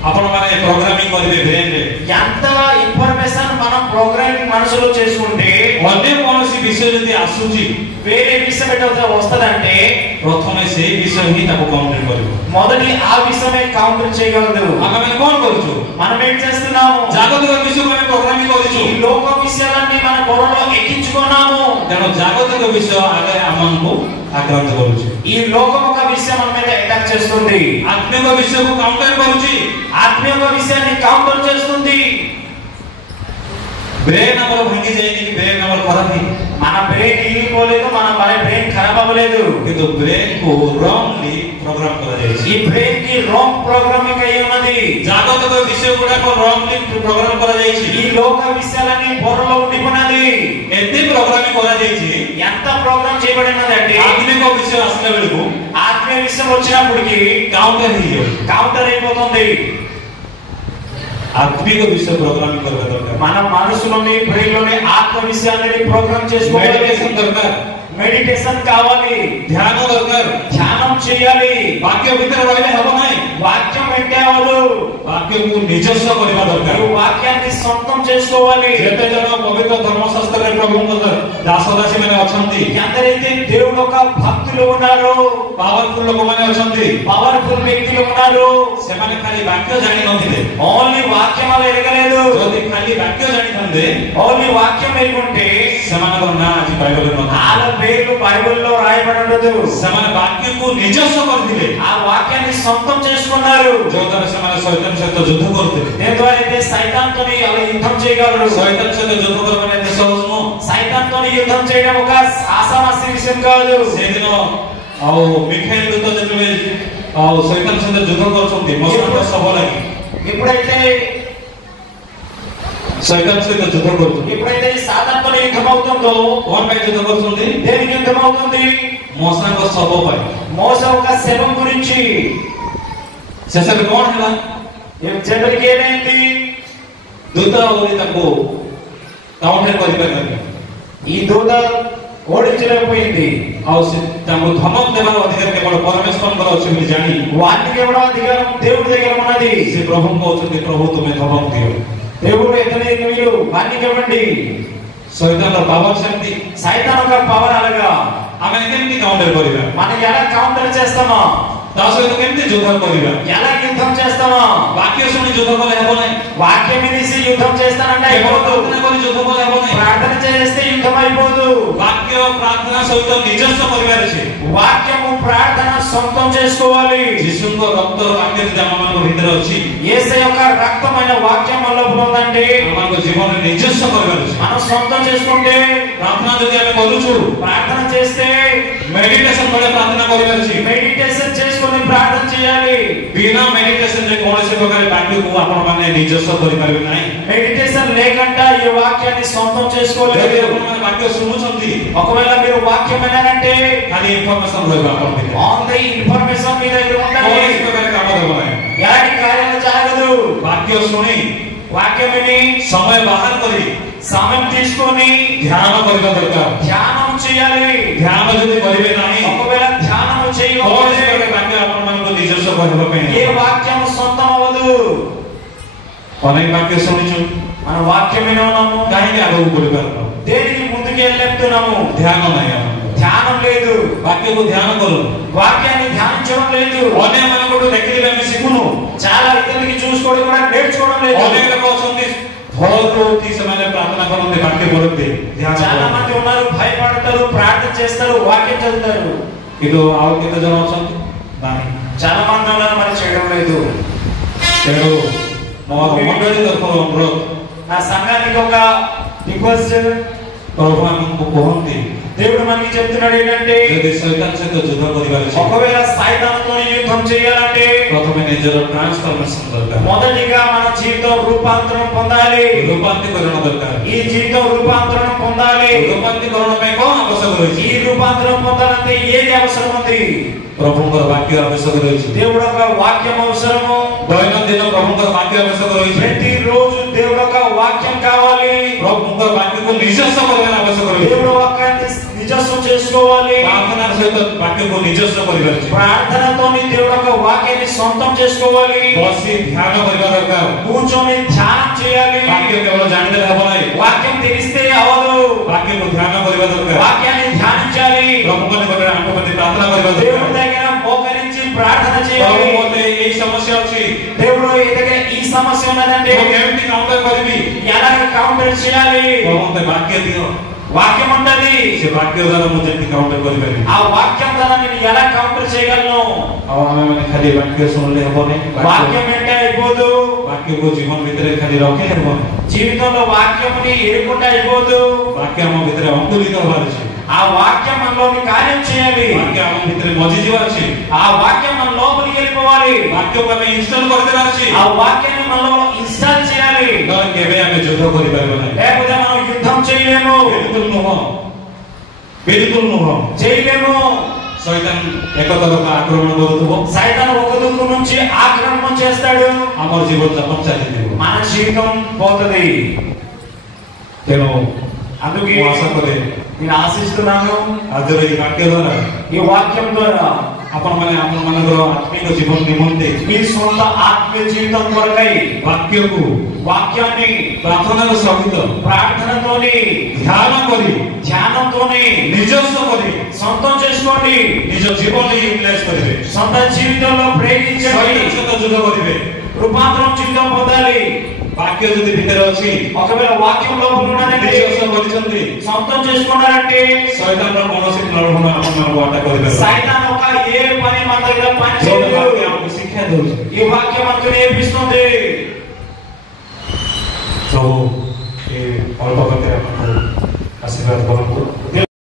ଆପଣମାନେ ପ୍ରୋଗ୍ରାମିଂ କରିବେ ବ୍ରେନରେ, ఎంత ఇన్ఫర్మేషన్ మనం ప్రోగ్రామింగ్ మనసులో చేసుకుంటే ଅନ୍ୟ କୌଣସି ବିଷୟ ଯଦି ଆସୁଛି వేరే విషయం ఎట్లా వస్తదంటే ପ୍ରଥମେ ସେଇ ବିଷୟ ହିଁ ତାକୁ କାଉଣ୍ଟର କରିବ। మొదటి ఆ విషయమే కౌంటర్ చేయగలదు। ଆମେ କଣ କରୁଛୁ? మనం ఏం చేస్తున్నాము? ଜାଗତିକ ବିଷୟକୁ ଆମେ ପ୍ରୋଗ୍ରାମିଂ କରୁଛୁ। ఈ లోక విషయాలన్నీ మన బుర్రలో ఎక్కించుకున్నాము। ତେଣୁ ଜାଗତିକ ବିଷୟ ଆଗେ ଆମକୁ ଆକ୍ରାନ୍ତ କରୁଛି। ఈ లోకం ఒక విషయం మన మీద అటాక్ చేస్తుంది। ଆତ୍ମିକ ବିଷୟକୁ କାଉଣ୍ଟର କରୁଛି। ఆత్మీయ విషయాన్ని కౌంటర్ చేస్తుంది। ବ୍ରେନ୍ ଆମର ଭାଙ୍ଗି ଯାଇନି, ବ୍ରେନ୍ ଆମର ଖରାପ ହେଇନି, మన బ్రెయిన్ ఇరిగిపోలేదు, మన బ్రెయిన్ ఖరాబ్ అవ్వలేదు, କିନ୍ତୁ ବ୍ରେନ୍ କୁ wrongly ପ୍ରୋଗ୍ରାମ କରାଯାଇଛି। ఈ బ్రెయిన్ కి రాంగ్ ప్రోగ్రామింగ్ అయి ఉన్నది। ଜାଗତିକ ବିଷୟ ଗୁଡାକ wrongly ପ୍ରୋଗ୍ରାମ କରାଯାଇଛି। ఈ లోక విషయాలన్నీ బుర్రలో ఉండిపోయినది। ଏତେ ପ୍ରୋଗ୍ରାମିଂ କରାଯାଇଛି ఎంత ప్రోగ్రామ్ చేయబడినదంటే ଆତ୍ମିକ ବିଷୟ ଆସିଲା ବେଳକୁ ఆత్మీయ విషయం వచ్చినప్పటికి କାଉଣ୍ଟର ହେଇଯାଉଛି। కౌంటర్ అయిపోతుంది। ଆତ୍ମିକ ବିଷୟ ପ୍ରୋଗ୍ରାମିଂ କରିବା ଦରକାର। మన మనసులోని బ్రెయిన్ లోని ఆత్మ విషయాన్ని ప్రోగ్రామ్ చేసుకోవాలి। మెడిటేషన్ దరକାର, మెడిటేషన్ కావాలి, ధ్యాన దరକାର, ధ్యానం చేయాలి। వాక్య ଭିତରେ ରହିଲେ ହେବ ନାହିଁ। వాక్యం వెంటే అవదు, వాక్యକୁ ନିଜସ୍ୱ କରିବା ଦରକାର। ఈ వాక్యాన్ని సొంతం చేసుకోవాలి। ଯେତେ ଜଣ ପବିତ୍ର ଧର୍ମଶାସ୍ତ୍ରରେ ପ୍ରଭୁଙ୍କ ଦାସ ଦାସୀ ମାନେ ଅଛନ୍ତି, ఎందరైతే దేవుడు ఒక భక్తులు ఉన్నారు, ପାୱାରଫୁଲ ଲୋକମାନେ ଅଛନ୍ତି, పవర్ఫుల్ వ్యక్తులు ఉన్నారు, ସେମାନେ ଖାଲି ବାକ୍ୟ ଜାଣିନଥିଲେ। ఓన్లీ వాక్యం అలా ఎరగలేదు। ଯଦି ଖାଲି ବାକ୍ୟ ଜାଣିଥାନ୍ତେ ఓన్లీ వాక్యం ఎరుగుంటే ସେମାନଙ୍କର ନାଁ ଆଜି ବାଇବଲରେ ନଥାନ୍ତା। వాళ్ళ పేర్లు బైబిల్లో రాయబడి ఉండదు। ସେମାନେ ବାକ୍ୟକୁ ନିଜସ୍ୱ କରିଥିଲେ, ఆ వాక్యాన్ని సొంతం చేసుకున్నారు। ଯୋଉଦ୍ୱାରା ସେମାନେ ଶୈତାନ ସହିତ ଯୁଦ୍ଧ କରୁଥିଲେ। దేని ద్వారా అయితే సైతాన్తోని అలా యుద్ధం చేయగలరు। ଶୈତାନ ସହିତ ଯୁଦ୍ଧ କରିବା ଏତେ ସହଜ ନୁହଁ। సైతాన్తోని యుద్ధం చేయడం ఒక ఆసామాసి విషయం కాదు। ସେଦିନ ଆଉ ମିଖାଇଲ ଦୂତ ଯେତେବେଳେ ଆଉ ଶୈତାନ ସହିତ ଯୁଦ୍ଧ କରୁଛନ୍ତି ମଶାଙ୍କ ଶବ ଲାଗି, ఎప్పుడైతే ଶୈତାନ ସହିତ ଯୁଦ୍ଧ କରୁଛନ୍ତି, ఎప్పుడైతే సాతాన్తో యుద్ధం అవుతుందో କଣ ପାଇଁ ଯୁଦ୍ଧ କରୁଛନ୍ତି? దేనికి యుద్ధం అవుతుంది? ମଶାଙ୍କ ଶବ ପାଇଁ। మోస ఒక శవం గురించి। ଶେଷରେ କଣ ହେଲା? చివరికి ఏమైంది? ଦୂତ ଆହୁରି ତାକୁ କାଉଣ୍ଟର କରିପାରିଲେନି। ఈ దూత ఓడించలేకపోయింది। ଆଉ ସେ ତାଙ୍କୁ ଧମକ ଦେବାର ଅଧିକାର କେବଳ ପରମେଶ୍ୱରଙ୍କର ଅଛି ବୋଲି ଜାଣି వాటికి ఎవడో అధికారం దేవుడి దగ్గర ఉన్నది। ସେ ପ୍ରଭୁଙ୍କୁ କହୁଛନ୍ତି, ପ୍ରଭୁ ତୁମେ ଧମକ ଦିଅ। దేవుడు ఎతనే మీరు వాటికి ఇవ్వండి। ଶୈତାନର ପାୱାର ସେମିତି। సైతాన్ ఒక పవర్ అలాగా ଆମେ କେମିତି କାଉଣ୍ଟର କରିବା? మనం ఎలా కౌంటర్ చేస్తామో, ତା ସହିତ କେମିତି ଯୁଦ୍ଧ କରିବା? ఎలా యుద్ధం చేస్తామో। ବାକ୍ୟ ଶୁଣି ଯୁଦ୍ଧ କଲେ ହେବ ନାହିଁ। వాక్యం వినేసి యుద్ధం చేస్తానంటే କେବଳ అయిపోదు। ପ୍ରାର୍ଥନା କରି ଯୁଦ୍ଧ କଲେ ହେବ ନାହିଁ। ప్రార్థన చేస్తే యుద్ధం అయిపోదు। ବାକ୍ୟ ପ୍ରାର୍ଥନା ସହିତ ନିଜସ୍ୱ କରିବାର ଅଛି। వాక్యము ప్రార్థన సొంతం చేసుకోవాలి। ଯୀଶୁଙ୍କ ରକ୍ତର ବାକ୍ୟ ଯଦି ଆମମାନଙ୍କ ଭିତରେ ଅଛି, యేసు యొక్క రక్తమైన వాక్యం మనలో ఉందంటే ଆମମାନଙ୍କ ଜୀବନରେ ନିଜସ୍ୱ କରିବାର ଅଛି। మనం సొంతం చేసుకుంటే, ପ୍ରାର୍ଥନା ଯଦି ଆମେ କରୁଛୁ, ప్రార్థన చేస్తే ମେଡିଟେସନ ବେଳେ ପ୍ରାର୍ଥନା କରିବାର ଅଛି। మెడిటేషన్ చేసుకొని ప్రార్థన చేయాలి। ବିନା ମେଡିଟେସନରେ କୌଣସି ପ୍ରକାର ବାକ୍ୟକୁ ଆପଣମାନେ ନିଜସ୍ୱ କରିପାରିବେ ନାହିଁ। మెడిటేషన్ లేకుండా ఈ వాక్యాన్ని సొంతం ଯଦି చేసుకోలేదు। ଆପଣମାନେ ବାକ୍ୟ ଶୁଣୁଛନ୍ତି, ఒకవేళ మీరు వాక్యం వినారంటే ଖାଲି ଇନଫର୍ମେସନ ରହିବ ଆପଣଙ୍କ ଭିତରେ, ఆన్ ది ఇన్ఫర్మేషన్ మీ దగ్గర ఉండాలి। କୌଣସି ପ୍ରକାର କାମ ଦେବ ନାହିଁ। ఎలాంటి కార్యాలు జరగదు। ବାକ୍ୟ ଶୁଣି వాక్యం విని ସମୟ ବାହାର କରି సమయం తీసుకొని ଧ୍ୟାନ କରିବା ଦରକାର। ధ్యానం చేయాలి। ଧ୍ୟାନ ଯଦି କରିବେ ନାହିଁ, ఒకవేళ ధ్యానం କୌଣସି చేయకపోతే ପ୍ରକାର ବାକ୍ୟ ଆପଣମାନଙ୍କୁ ନିଜସ୍ୱ କରିବା ପାଇଁ ఏ వాక్యం సొంతం అవ్వదు। ଅନେକ ବାକ୍ୟ ଶୁଣିଛୁ, మన వాక్యం విన్నాము, କାହିଁକି ଆଗକୁ ବଢିପାରୁନ? దేనికి ముందుకు వెళ్ళలేపుతున్నాము? ଧ୍ୟାନ ନାହିଁ ଆମକୁ। ధ్యానం లేదు। ବାକ୍ୟକୁ ଧ୍ୟାନ କରୁ। వాక్యాన్ని ధ్యానించడం లేదు। ଅନ୍ୟମାନଙ୍କଠୁ ଦେଖିଲେ ଆମେ ଶିଖୁନୁ। చాలా ఇతరులకి చూసుకోవడం కూడా నేర్చుకోవడం లేదు। ଅନେକ ଲୋକ ଅଛନ୍ତି ଭୋରରୁ ଉଠି ସେମାନେ ପ୍ରାର୍ଥନା କରନ୍ତି, ବାକ୍ୟ ପଢନ୍ତି, ଧ୍ୟାନ చాలా କରନ୍ତି। మంది ఉన్నారు, భయపడతారు, ప్రార్థన చేస్తారు, వాక్యం చదువుతారు। କିନ୍ତୁ ଆଉ କେତେ ଜଣ ଅଛନ୍ତି ନାହିଁ। చాలా మంది ఉన్నారు, మరి చేయడం లేదు। ତେଣୁ ମୋର ମଣ୍ଡଳୀ ତରଫରୁ ଅନୁରୋଧ, నా సంఘానికి ఒక రిక్వెస్ట్, ପ୍ରଭୁ ଆମକୁ କୁହନ୍ତି దేవుడు మనకి చెప్తున్నాడు ఏంటంటే, ଯଦି ଶୈତାନ ସହିତ ଯୁଦ୍ଧ କରିବାର ଅଛି, ఒకవేళ సైతానుతో యుద్ధం చేయాలంటే ପ୍ରଥମେ ନିଜର ଟ୍ରାନ୍ସଫର୍ମେସନ ଦରକାର, మొదటిగా మన జీవితం రూపాంతరం పొందాలి। ରୂପାନ୍ତରୀକରଣ ଦରକାର। ఈ జీవితం రూపాంతరం పొందాలి। ରୂପାନ୍ତରୀକରଣ ପାଇଁ କଣ ଆବଶ୍ୟକ ରହିଛି? ఈ రూపాంతరం పొందాలంటే ఏది అవసరం ఉంది? ପ୍ରଭୁଙ୍କର ବାକ୍ୟ ଆବଶ୍ୟକ ରହିଛି। దేవుడు ఒక వాక్యం అవసరము। ଦୈନନ୍ଦିନ ପ୍ରଭୁଙ୍କର ବାକ୍ୟ ଆବଶ୍ୟକ ରହିଛି। ప్రతిరోజు దేవుడు ఒక వాక్యం కావాలి। ପ୍ରଭୁଙ୍କର ବାକ୍ୟକୁ ନିଜସ୍ୱ କରିବାର ଆବଶ୍ୟକ ରହିଛି। దేవుడు వాక్యాన్ని నిజస్వం చేసుకోవాలి। ପ୍ରାର୍ଥନାର ସହିତ ବାକ୍ୟକୁ ନିଜସ୍ୱ କରିବାର ଅଛି। ప్రార్థనతో దేవుడు ఒక వాక్యాన్ని సొంతం చేసుకోవాలి। ବସି ଧ୍ୟାନ କରିବା ଦରକାର। కూర్చొని ధ్యానం చేయాలి। ବାକ୍ୟ କେବଳ ଜାଣିଦେଲେ ହେବ ନାହିଁ। వాక్యం తెలిస్తే କହିବି ఎలాగ కౌంటర్ చేయాలి ମୋତେ ବାକ୍ୟ ଦିଅ వాక్యం ఉంటది ସେ ବାକ୍ୟ ଦ୍ୱାରା ମୁଁ ଯେମିତି କାଉଣ୍ଟର କରିପାରିବି ఆ వాక్యం ద్వారా నేను ఎలా కౌంటర్ చేయగలను ଆଉ ଆମେ ମାନେ ଖାଲି ବାକ୍ୟ ଶୁଣିଲେ ହେବନି వాక్యం ఏంటే అయిపోదు ବାକ୍ୟକୁ ଜୀବନ ଭିତରେ ଖାଲି ରଖି ହେବନି జీవితంలో వాక్యముని ఎరుకుంటా అయిపోదు ବାକ୍ୟ ଆମ ଭିତରେ ଅଙ୍କୁରିତ ହେବାର ଅଛି ఆ వాక్యం మనలోని కార్యం చేయాలి ବାକ୍ୟ ଆମ ଭିତରେ ମଜିଯିବାର ଅଛି ఆ వాక్యం మన లోపలికి వెళ్ళిపోవాలి ବାକ୍ୟକୁ ଆମେ ଇନଷ୍ଟଲ କରିଦେବାର ଅଛି ఆ వాక్యాన్ని మనలో ఇన్స్టాల్ చేయాలి ନହେଲେ କେବେ ଆମେ ଯୁଦ୍ଧ କରିପାରିବା ନାହିଁ లేకపోతే మనం యుద్ధం చేయలేము ବିଲକୁଲ ନୁହଁ చేయలేము ଶୈତାନ ଏକ ତରଫ ଆକ୍ରମଣ କରୁଥିବ సైతాను ఒక దిక్కు నుంచి ఆక్రమణ చేస్తాడు ଆମର ଜୀବନ ଯାପନ ଚାଲିଥିବ మన జీవితం పోతది ତେଣୁ అందుకే ମୁଁ ଆଶା କରେ నేను ఆశిస్తున్నాను ଆଜିର ଏଇ ବାକ୍ୟ ଦ୍ୱାରା ఈ వాక్యం ద్వారా ଆପଣମାନେ ଆପଣମାନଙ୍କର ଆତ୍ମିକ ଜୀବନ ନିମନ୍ତେ మీ సొంత ఆత్మీయ జీవితం కొరకై ବାକ୍ୟକୁ వాక్యాన్ని ପ୍ରାର୍ଥନାର ସହିତ ప్రార్థనతోని ଧ୍ୟାନ କରି ధ్యానంతోని ନିଜସ୍ୱ କରି సొంతం చేసుకోండి ନିଜ ଜୀବନରେ ୟୁଟିଲାଇଜ କରିବେ సొంత జీవితంలో ప్రయోగించండి ଶୈତାନ ସହିତ ଯୁଦ୍ଧ କରିବେ రూపాంతరం జీవితం పొందాలి ବାକ୍ୟ ଯଦି ଭିତରେ ଅଛି ఒకవేళ వాక్యం లోపల ఉన్నదంటే ନିଜସ୍ୱ କରିଛନ୍ତି సొంతం చేసుకున్నారంటే ଶୈତାନର କୌଣସି ପ୍ରଲୋଭନ ଆପଣମାନଙ୍କୁ ଅଟକ କରିପାରିବ సైతాన్ ఒక ఏ పని మన దగ్గర పని ଯୋଉଟା చేయదు ବାକ୍ୟ ଆମକୁ ଶିକ୍ଷା ଦଉଛି ఈ వాక్యం మనకు నేర్పిస్తుంది ସବୁ ଏ ଅଳ୍ପ କଥାରେ ଆପଣଙ୍କୁ ଆଶୀର୍ବାଦ କରନ୍ତୁ।